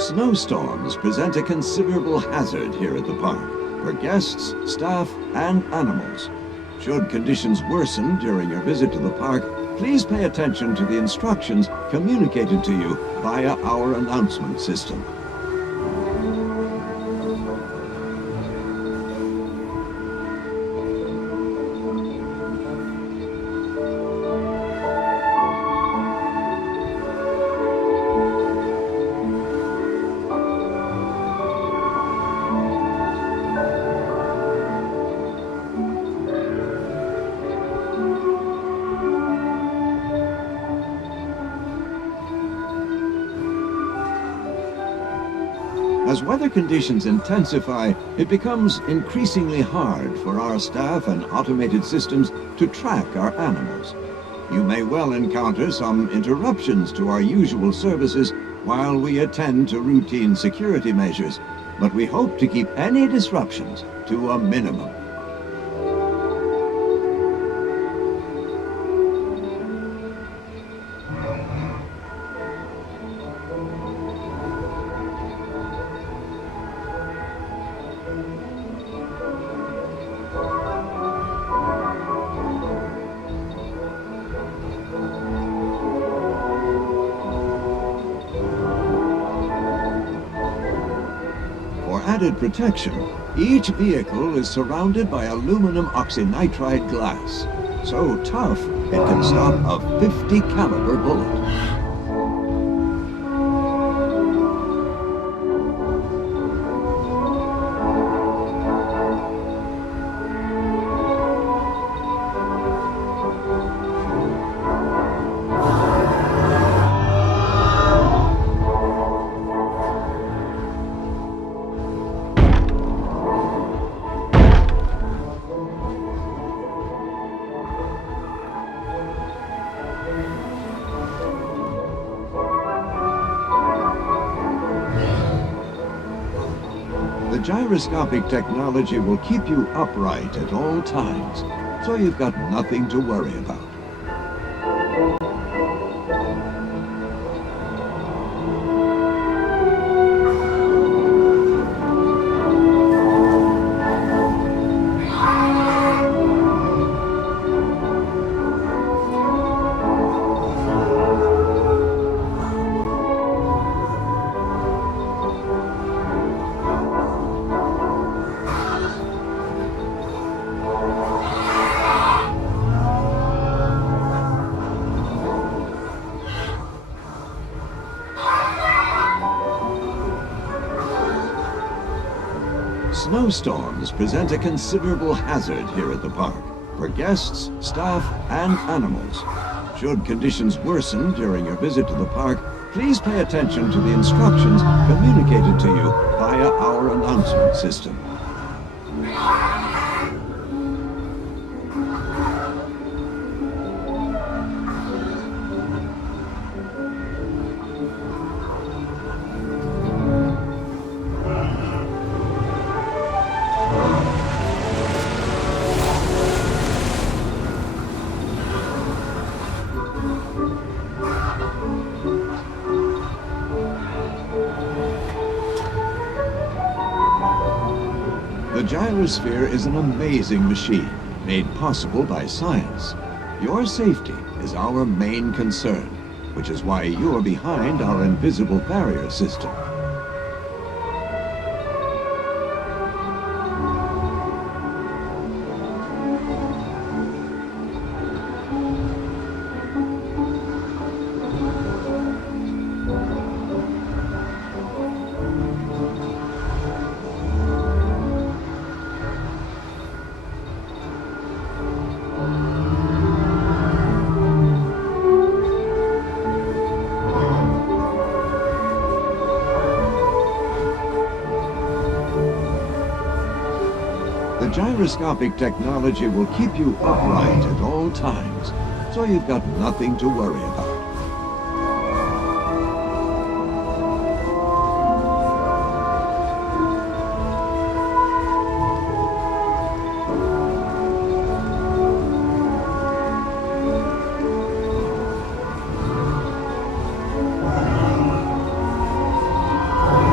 Snowstorms present a considerable hazard here at the park for guests, staff, and animals. Should conditions worsen during your visit to the park, please pay attention to the instructions communicated to you via our announcement system. As weather conditions intensify, it becomes increasingly hard for our staff and automated systems to track our animals. You may well encounter some interruptions to our usual services while we attend to routine security measures, but we hope to keep any disruptions to a minimum. For added protection, each vehicle is surrounded by aluminum oxynitride glass, so tough it can stop a 50 caliber bullet. The gyroscopic technology will keep you upright at all times, so you've got nothing to worry about. Snowstorms present a considerable hazard here at the park for guests, staff, and animals. Should conditions worsen during your visit to the park, please pay attention to the instructions communicated to you via our announcement system. The gyrosphere is an amazing machine, made possible by science. Your safety is our main concern, which is why you're behind our invisible barrier system. The gyroscopic technology will keep you upright at all times, so you've got nothing to worry about.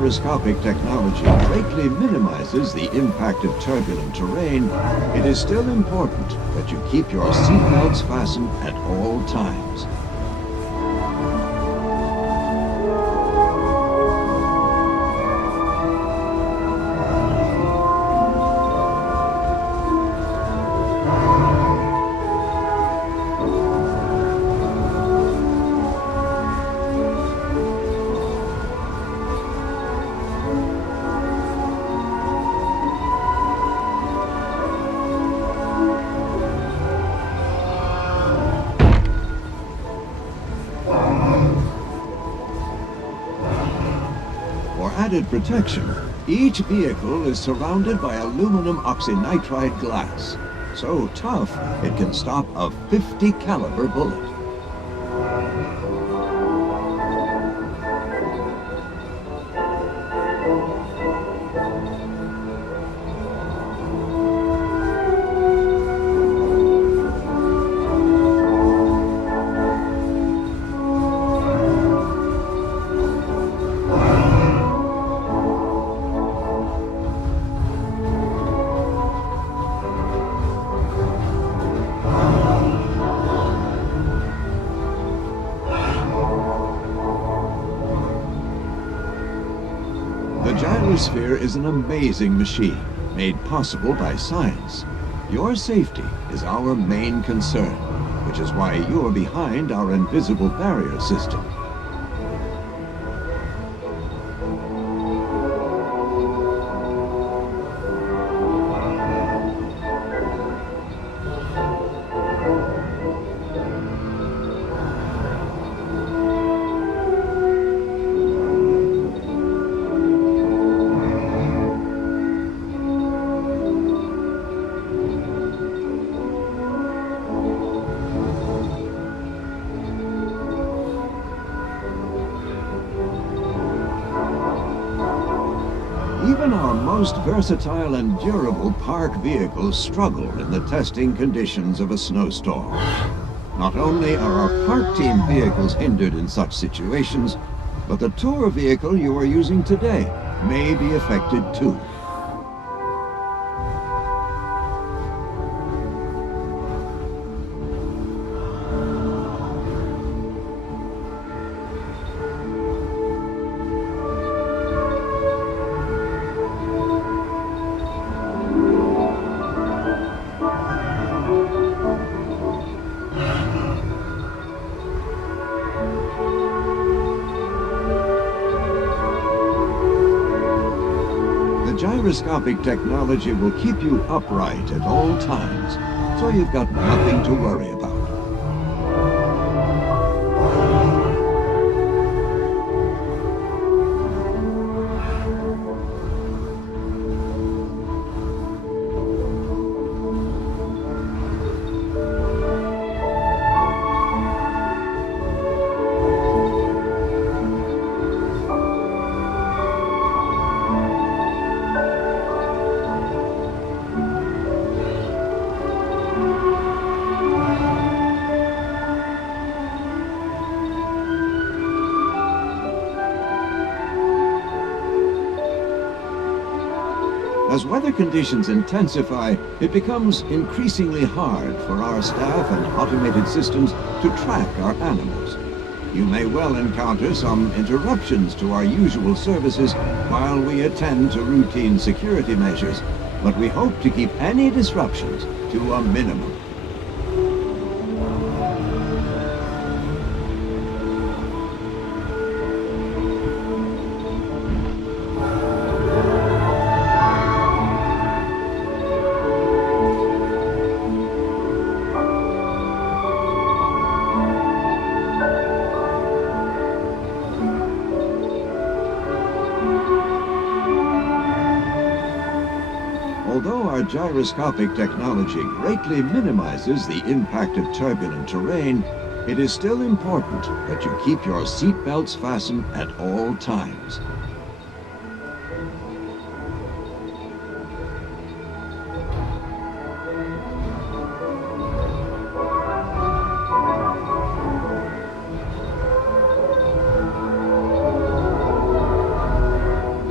gyroscopic technology greatly minimizes the impact of turbulent terrain, it is still important that you keep your seatbelts fastened at all times. For added protection, each vehicle is surrounded by aluminum oxynitride glass, so tough it can stop a 50 caliber bullet. The gyrosphere is an amazing machine, made possible by science. Your safety is our main concern, which is why you're behind our invisible barrier system. Even our most versatile and durable park vehicles struggle in the testing conditions of a snowstorm. Not only are our park team vehicles hindered in such situations, but the tour vehicle you are using today may be affected too. Gyroscopic technology will keep you upright at all times, so you've got nothing to worry about. As weather conditions intensify, it becomes increasingly hard for our staff and automated systems to track our animals. You may well encounter some interruptions to our usual services while we attend to routine security measures, but we hope to keep any disruptions to a minimum. Although our gyroscopic technology greatly minimizes the impact of turbulent terrain, it is still important that you keep your seatbelts fastened at all times.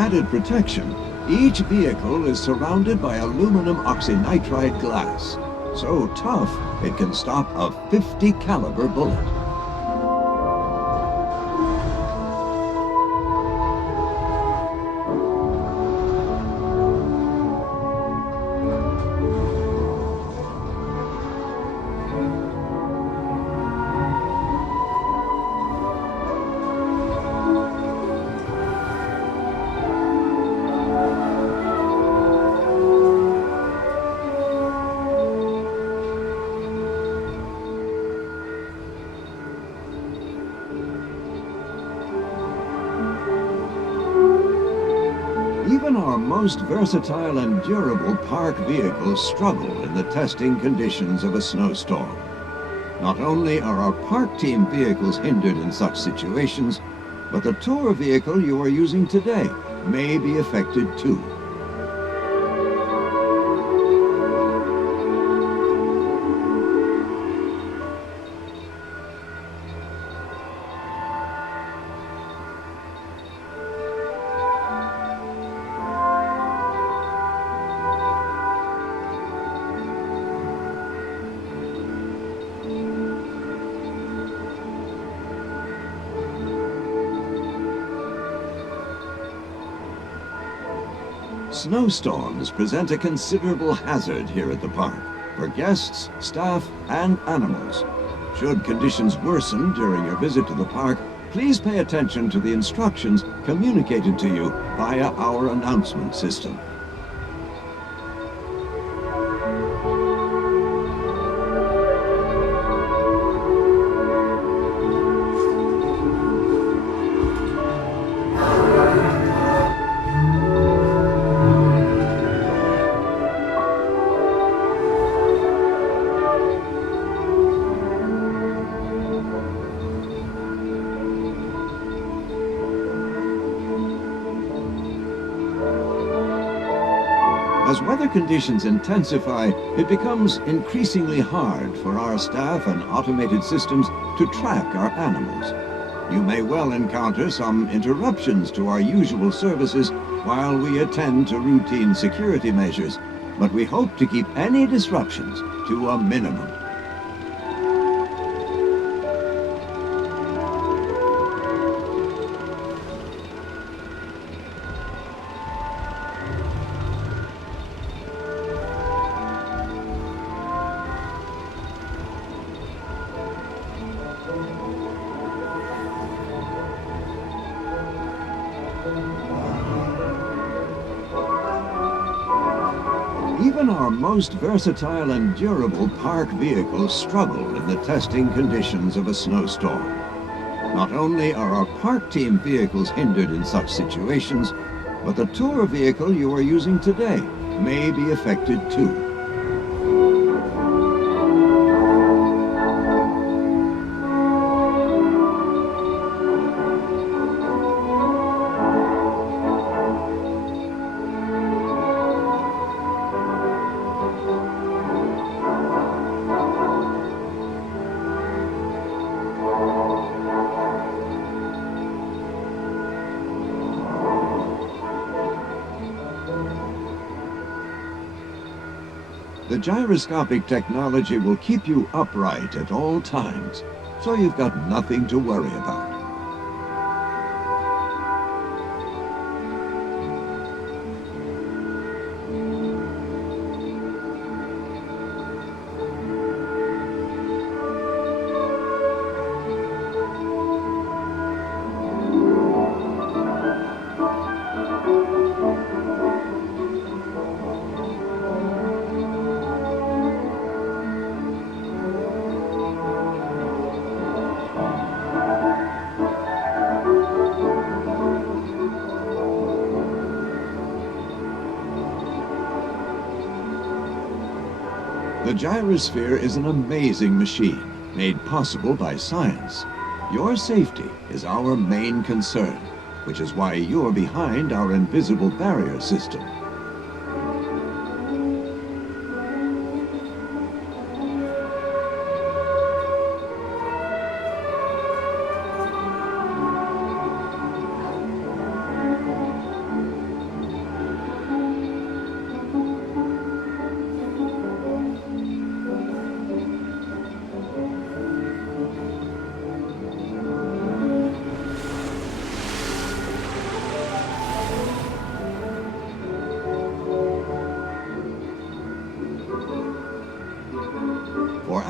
added protection, each vehicle is surrounded by aluminum oxynitride glass, so tough it can stop a 50 caliber bullet. Even our most versatile and durable park vehicles struggle in the testing conditions of a snowstorm. Not only are our park team vehicles hindered in such situations, but the tour vehicle you are using today may be affected too. Snowstorms present a considerable hazard here at the park for guests, staff, and animals. Should conditions worsen during your visit to the park, please pay attention to the instructions communicated to you via our announcement system. As weather conditions intensify, it becomes increasingly hard for our staff and automated systems to track our animals. You may well encounter some interruptions to our usual services while we attend to routine security measures, but we hope to keep any disruptions to a minimum. Even our most versatile and durable park vehicles struggle in the testing conditions of a snowstorm. Not only are our park team vehicles hindered in such situations, but the tour vehicle you are using today may be affected too. The gyroscopic technology will keep you upright at all times, so you've got nothing to worry about. The gyrosphere is an amazing machine, made possible by science. Your safety is our main concern, which is why you're behind our invisible barrier system.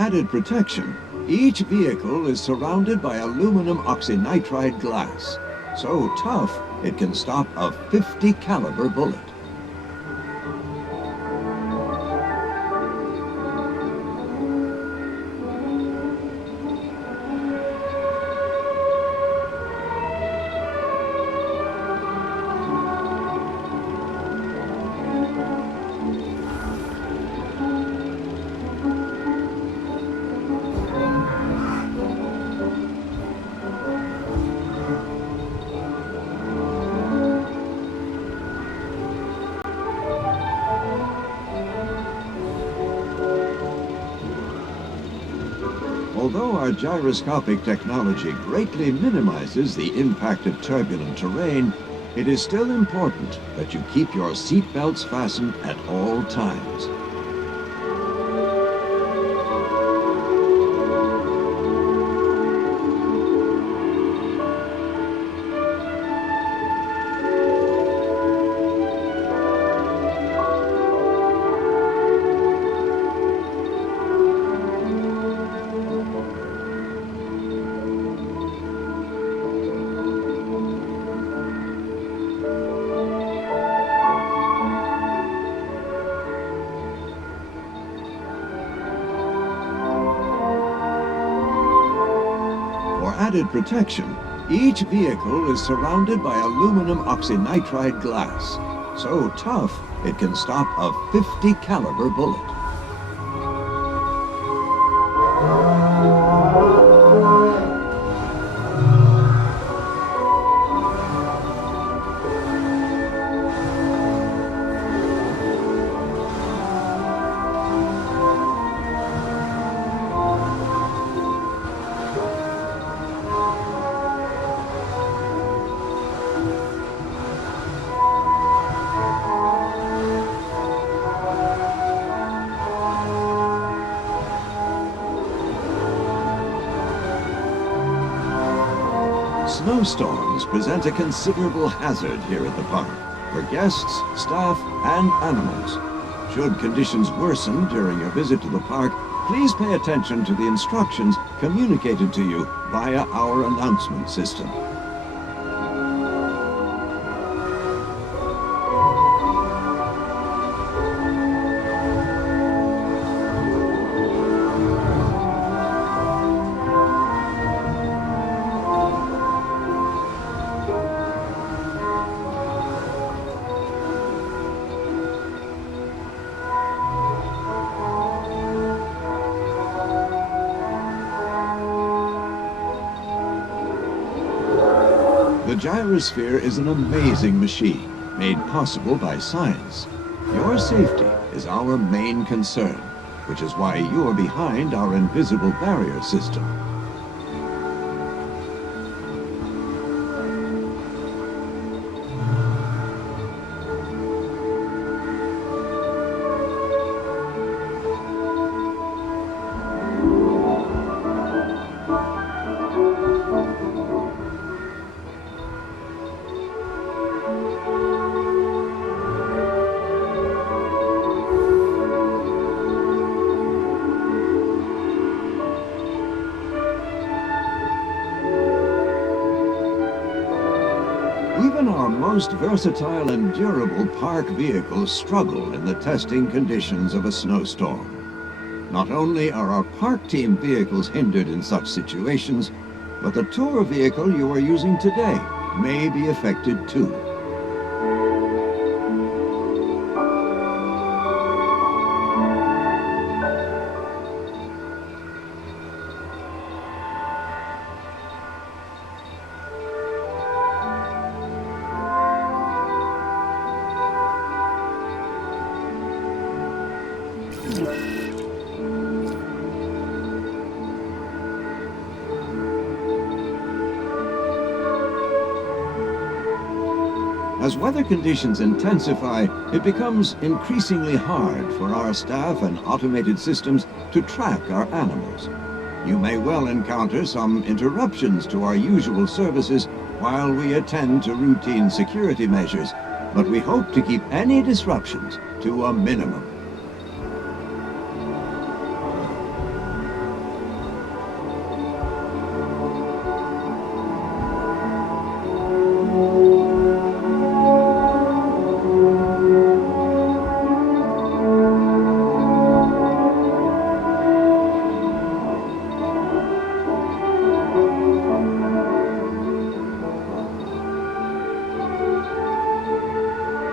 added protection, each vehicle is surrounded by aluminum oxynitride glass, so tough it can stop a .50 caliber bullet. Although our gyroscopic technology greatly minimizes the impact of turbulent terrain, it is still important that you keep your seat belts fastened at all times. For added protection, each vehicle is surrounded by aluminum oxynitride glass, so tough it can stop a .50 caliber bullet. Snowstorms present a considerable hazard here at the park for guests, staff, and animals. Should conditions worsen during your visit to the park, please pay attention to the instructions communicated to you via our announcement system. The gyrosphere is an amazing machine, made possible by science. Your safety is our main concern, which is why you're behind our invisible barrier system. Even our most versatile and durable park vehicles struggle in the testing conditions of a snowstorm. Not only are our park team vehicles hindered in such situations, but the tour vehicle you are using today may be affected too. As weather conditions intensify, it becomes increasingly hard for our staff and automated systems to track our animals. You may well encounter some interruptions to our usual services while we attend to routine security measures, but we hope to keep any disruptions to a minimum.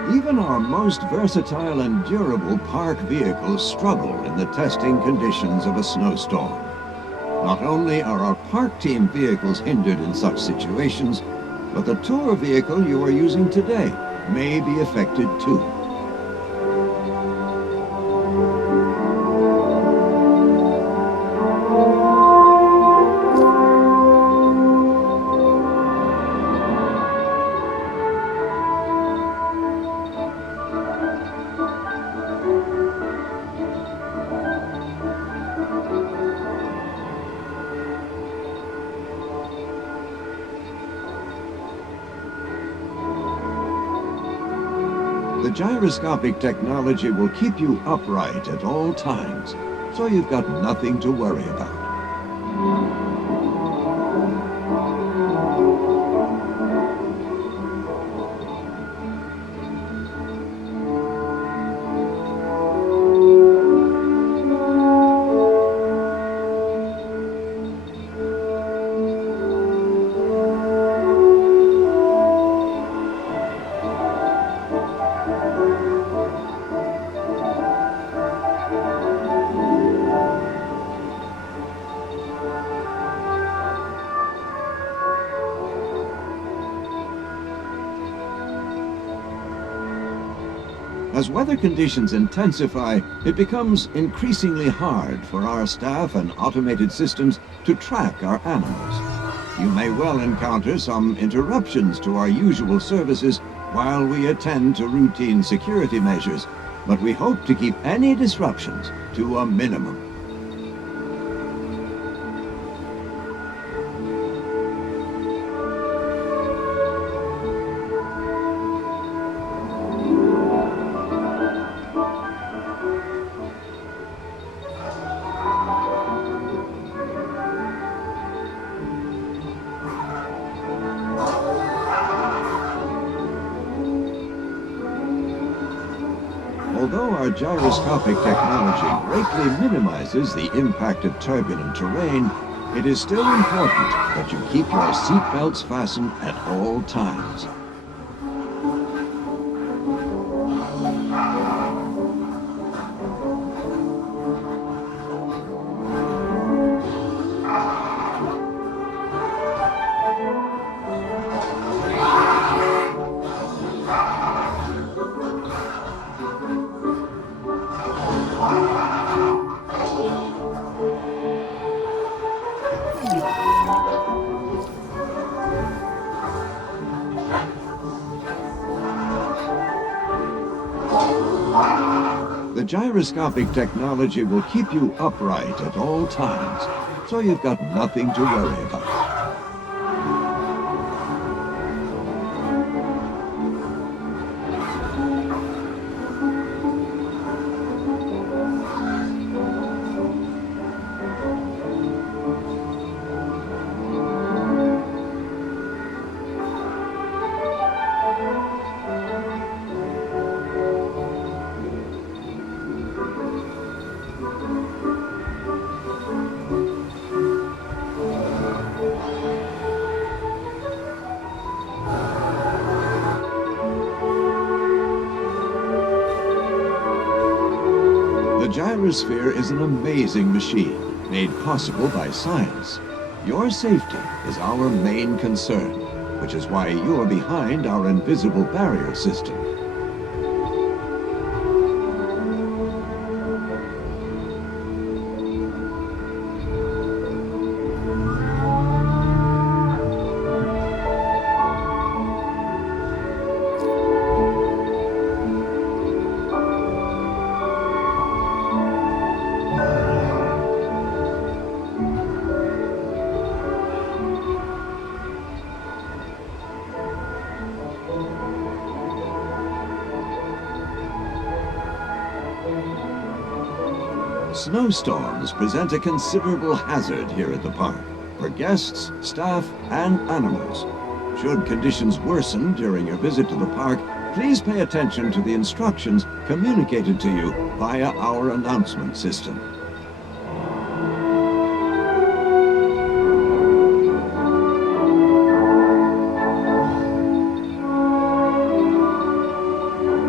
Even our most versatile and durable park vehicles struggle in the testing conditions of a snowstorm. Not only are our park team vehicles hindered in such situations, but the tour vehicle you are using today may be affected too. The gyroscopic technology will keep you upright at all times, so you've got nothing to worry about. As weather conditions intensify, it becomes increasingly hard for our staff and automated systems to track our animals. You may well encounter some interruptions to our usual services while we attend to routine security measures, but we hope to keep any disruptions to a minimum. Although our gyroscopic technology greatly minimizes the impact of turbulent terrain, it is still important that you keep your seat belts fastened at all times. The gyroscopic technology will keep you upright at all times, so you've got nothing to worry about. The gyrosphere is an amazing machine, made possible by science. Your safety is our main concern, which is why you're behind our invisible barrier system. Snowstorms present a considerable hazard here at the park, for guests, staff, and animals. Should conditions worsen during your visit to the park, please pay attention to the instructions communicated to you via our announcement system.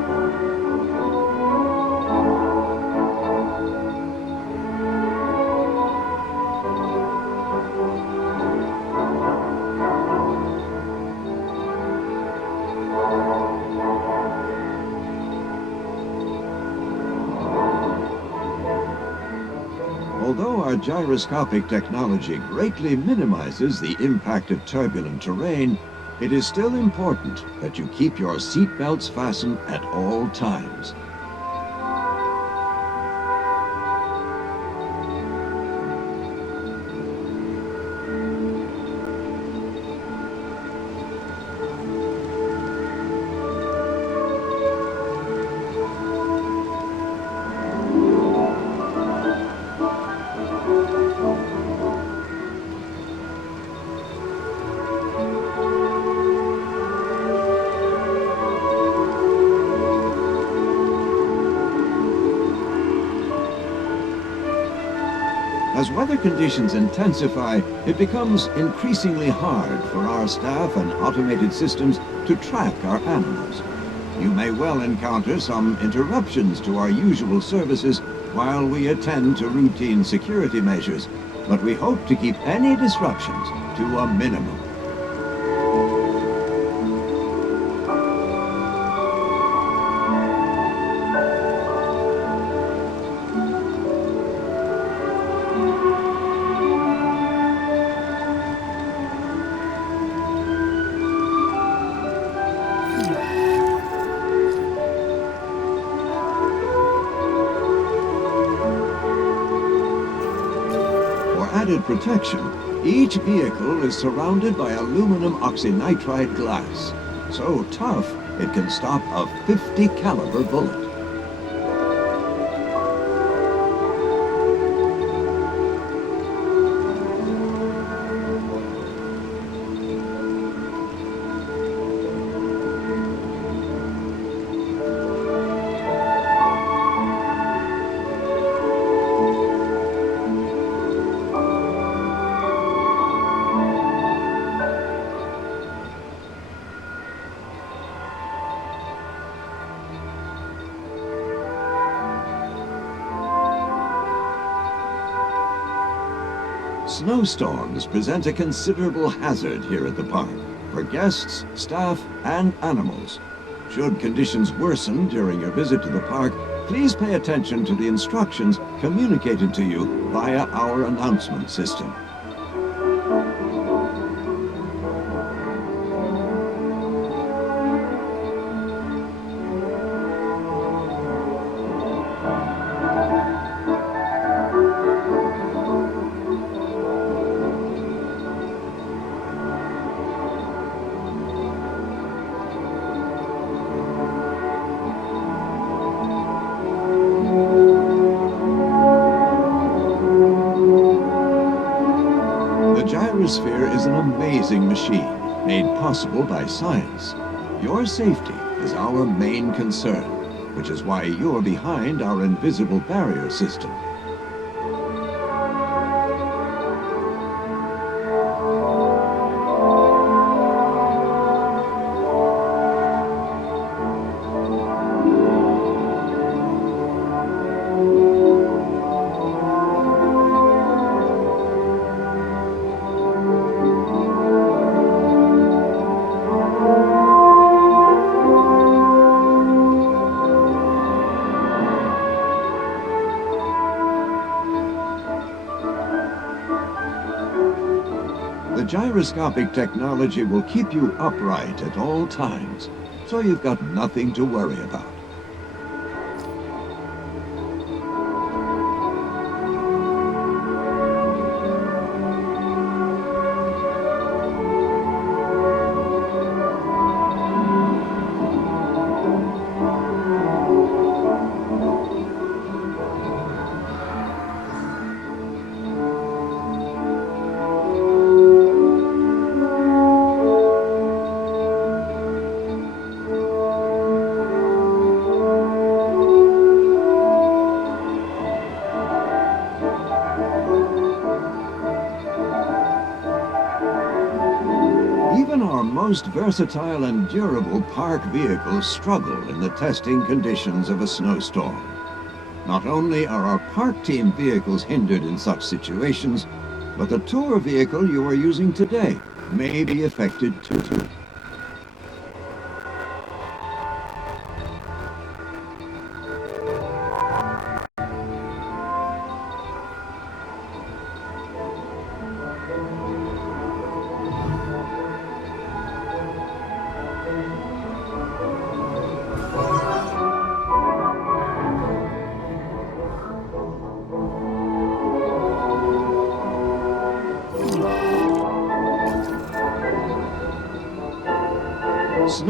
Although our gyroscopic technology greatly minimizes the impact of turbulent terrain, it is still important that you keep your seatbelts fastened at all times. As weather conditions intensify, it becomes increasingly hard for our staff and automated systems to track our animals. You may well encounter some interruptions to our usual services while we attend to routine security measures, but we hope to keep any disruptions to a minimum. Added protection, each vehicle is surrounded by aluminum oxynitride glass, so tough it can stop a .50 caliber bullet. Snowstorms present a considerable hazard here at the park for guests, staff, and animals. Should conditions worsen during your visit to the park, please pay attention to the instructions communicated to you via our announcement system. Gyrosphere is an amazing machine made possible by science. Your safety is our main concern, which is why you're behind our invisible barrier system. The gyroscopic technology will keep you upright at all times, so you've got nothing to worry about. Even our most versatile and durable park vehicles struggle in the testing conditions of a snowstorm. Not only are our park team vehicles hindered in such situations, but the tour vehicle you are using today may be affected too.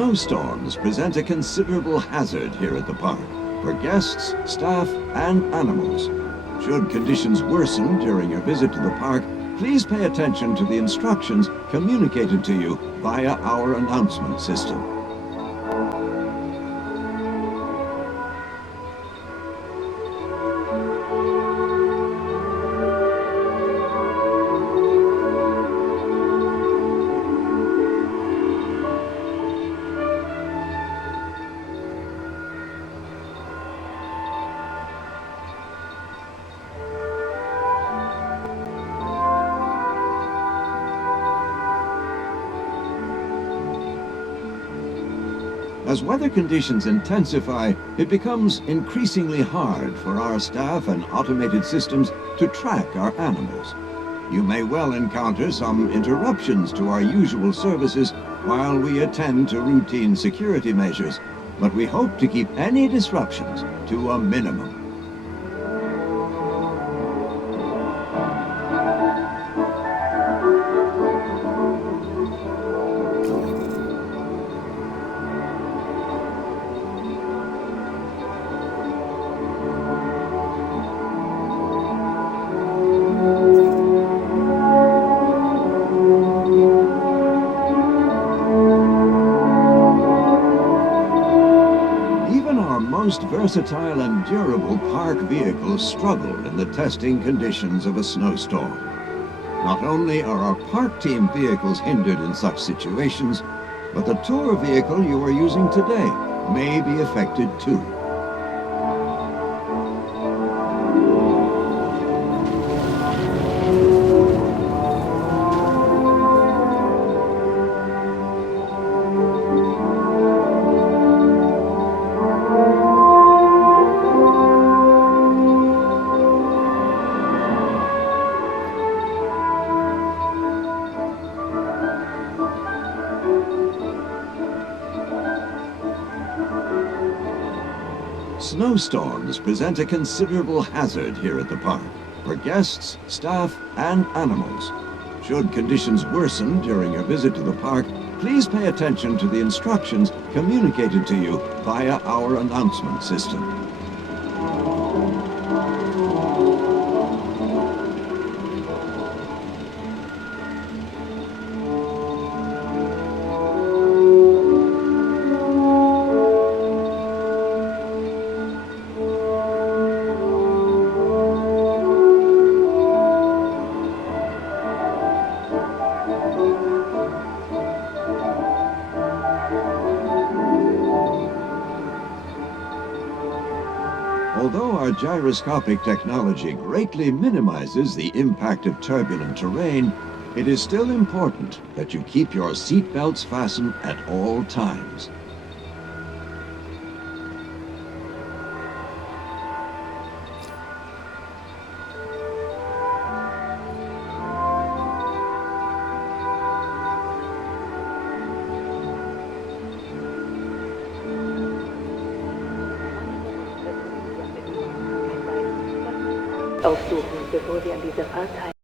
Snowstorms present a considerable hazard here at the park for guests, staff, and animals. Should conditions worsen during your visit to the park, please pay attention to the instructions communicated to you via our announcement system. As weather conditions intensify, it becomes increasingly hard for our staff and automated systems to track our animals. You may well encounter some interruptions to our usual services while we attend to routine security measures, but we hope to keep any disruptions to a minimum. Most versatile and durable park vehicles struggle in the testing conditions of a snowstorm. Not only are our park team vehicles hindered in such situations, but the tour vehicle you are using today may be affected too. Snowstorms present a considerable hazard here at the park for guests, staff, and animals. Should conditions worsen during your visit to the park, please pay attention to the instructions communicated to you via our announcement system. Although our gyroscopic technology greatly minimizes the impact of turbulent terrain, it is still important that you keep your seat belts fastened at all times. Aufsuchen, bevor Sie an dieser Fahrt teilnehmen.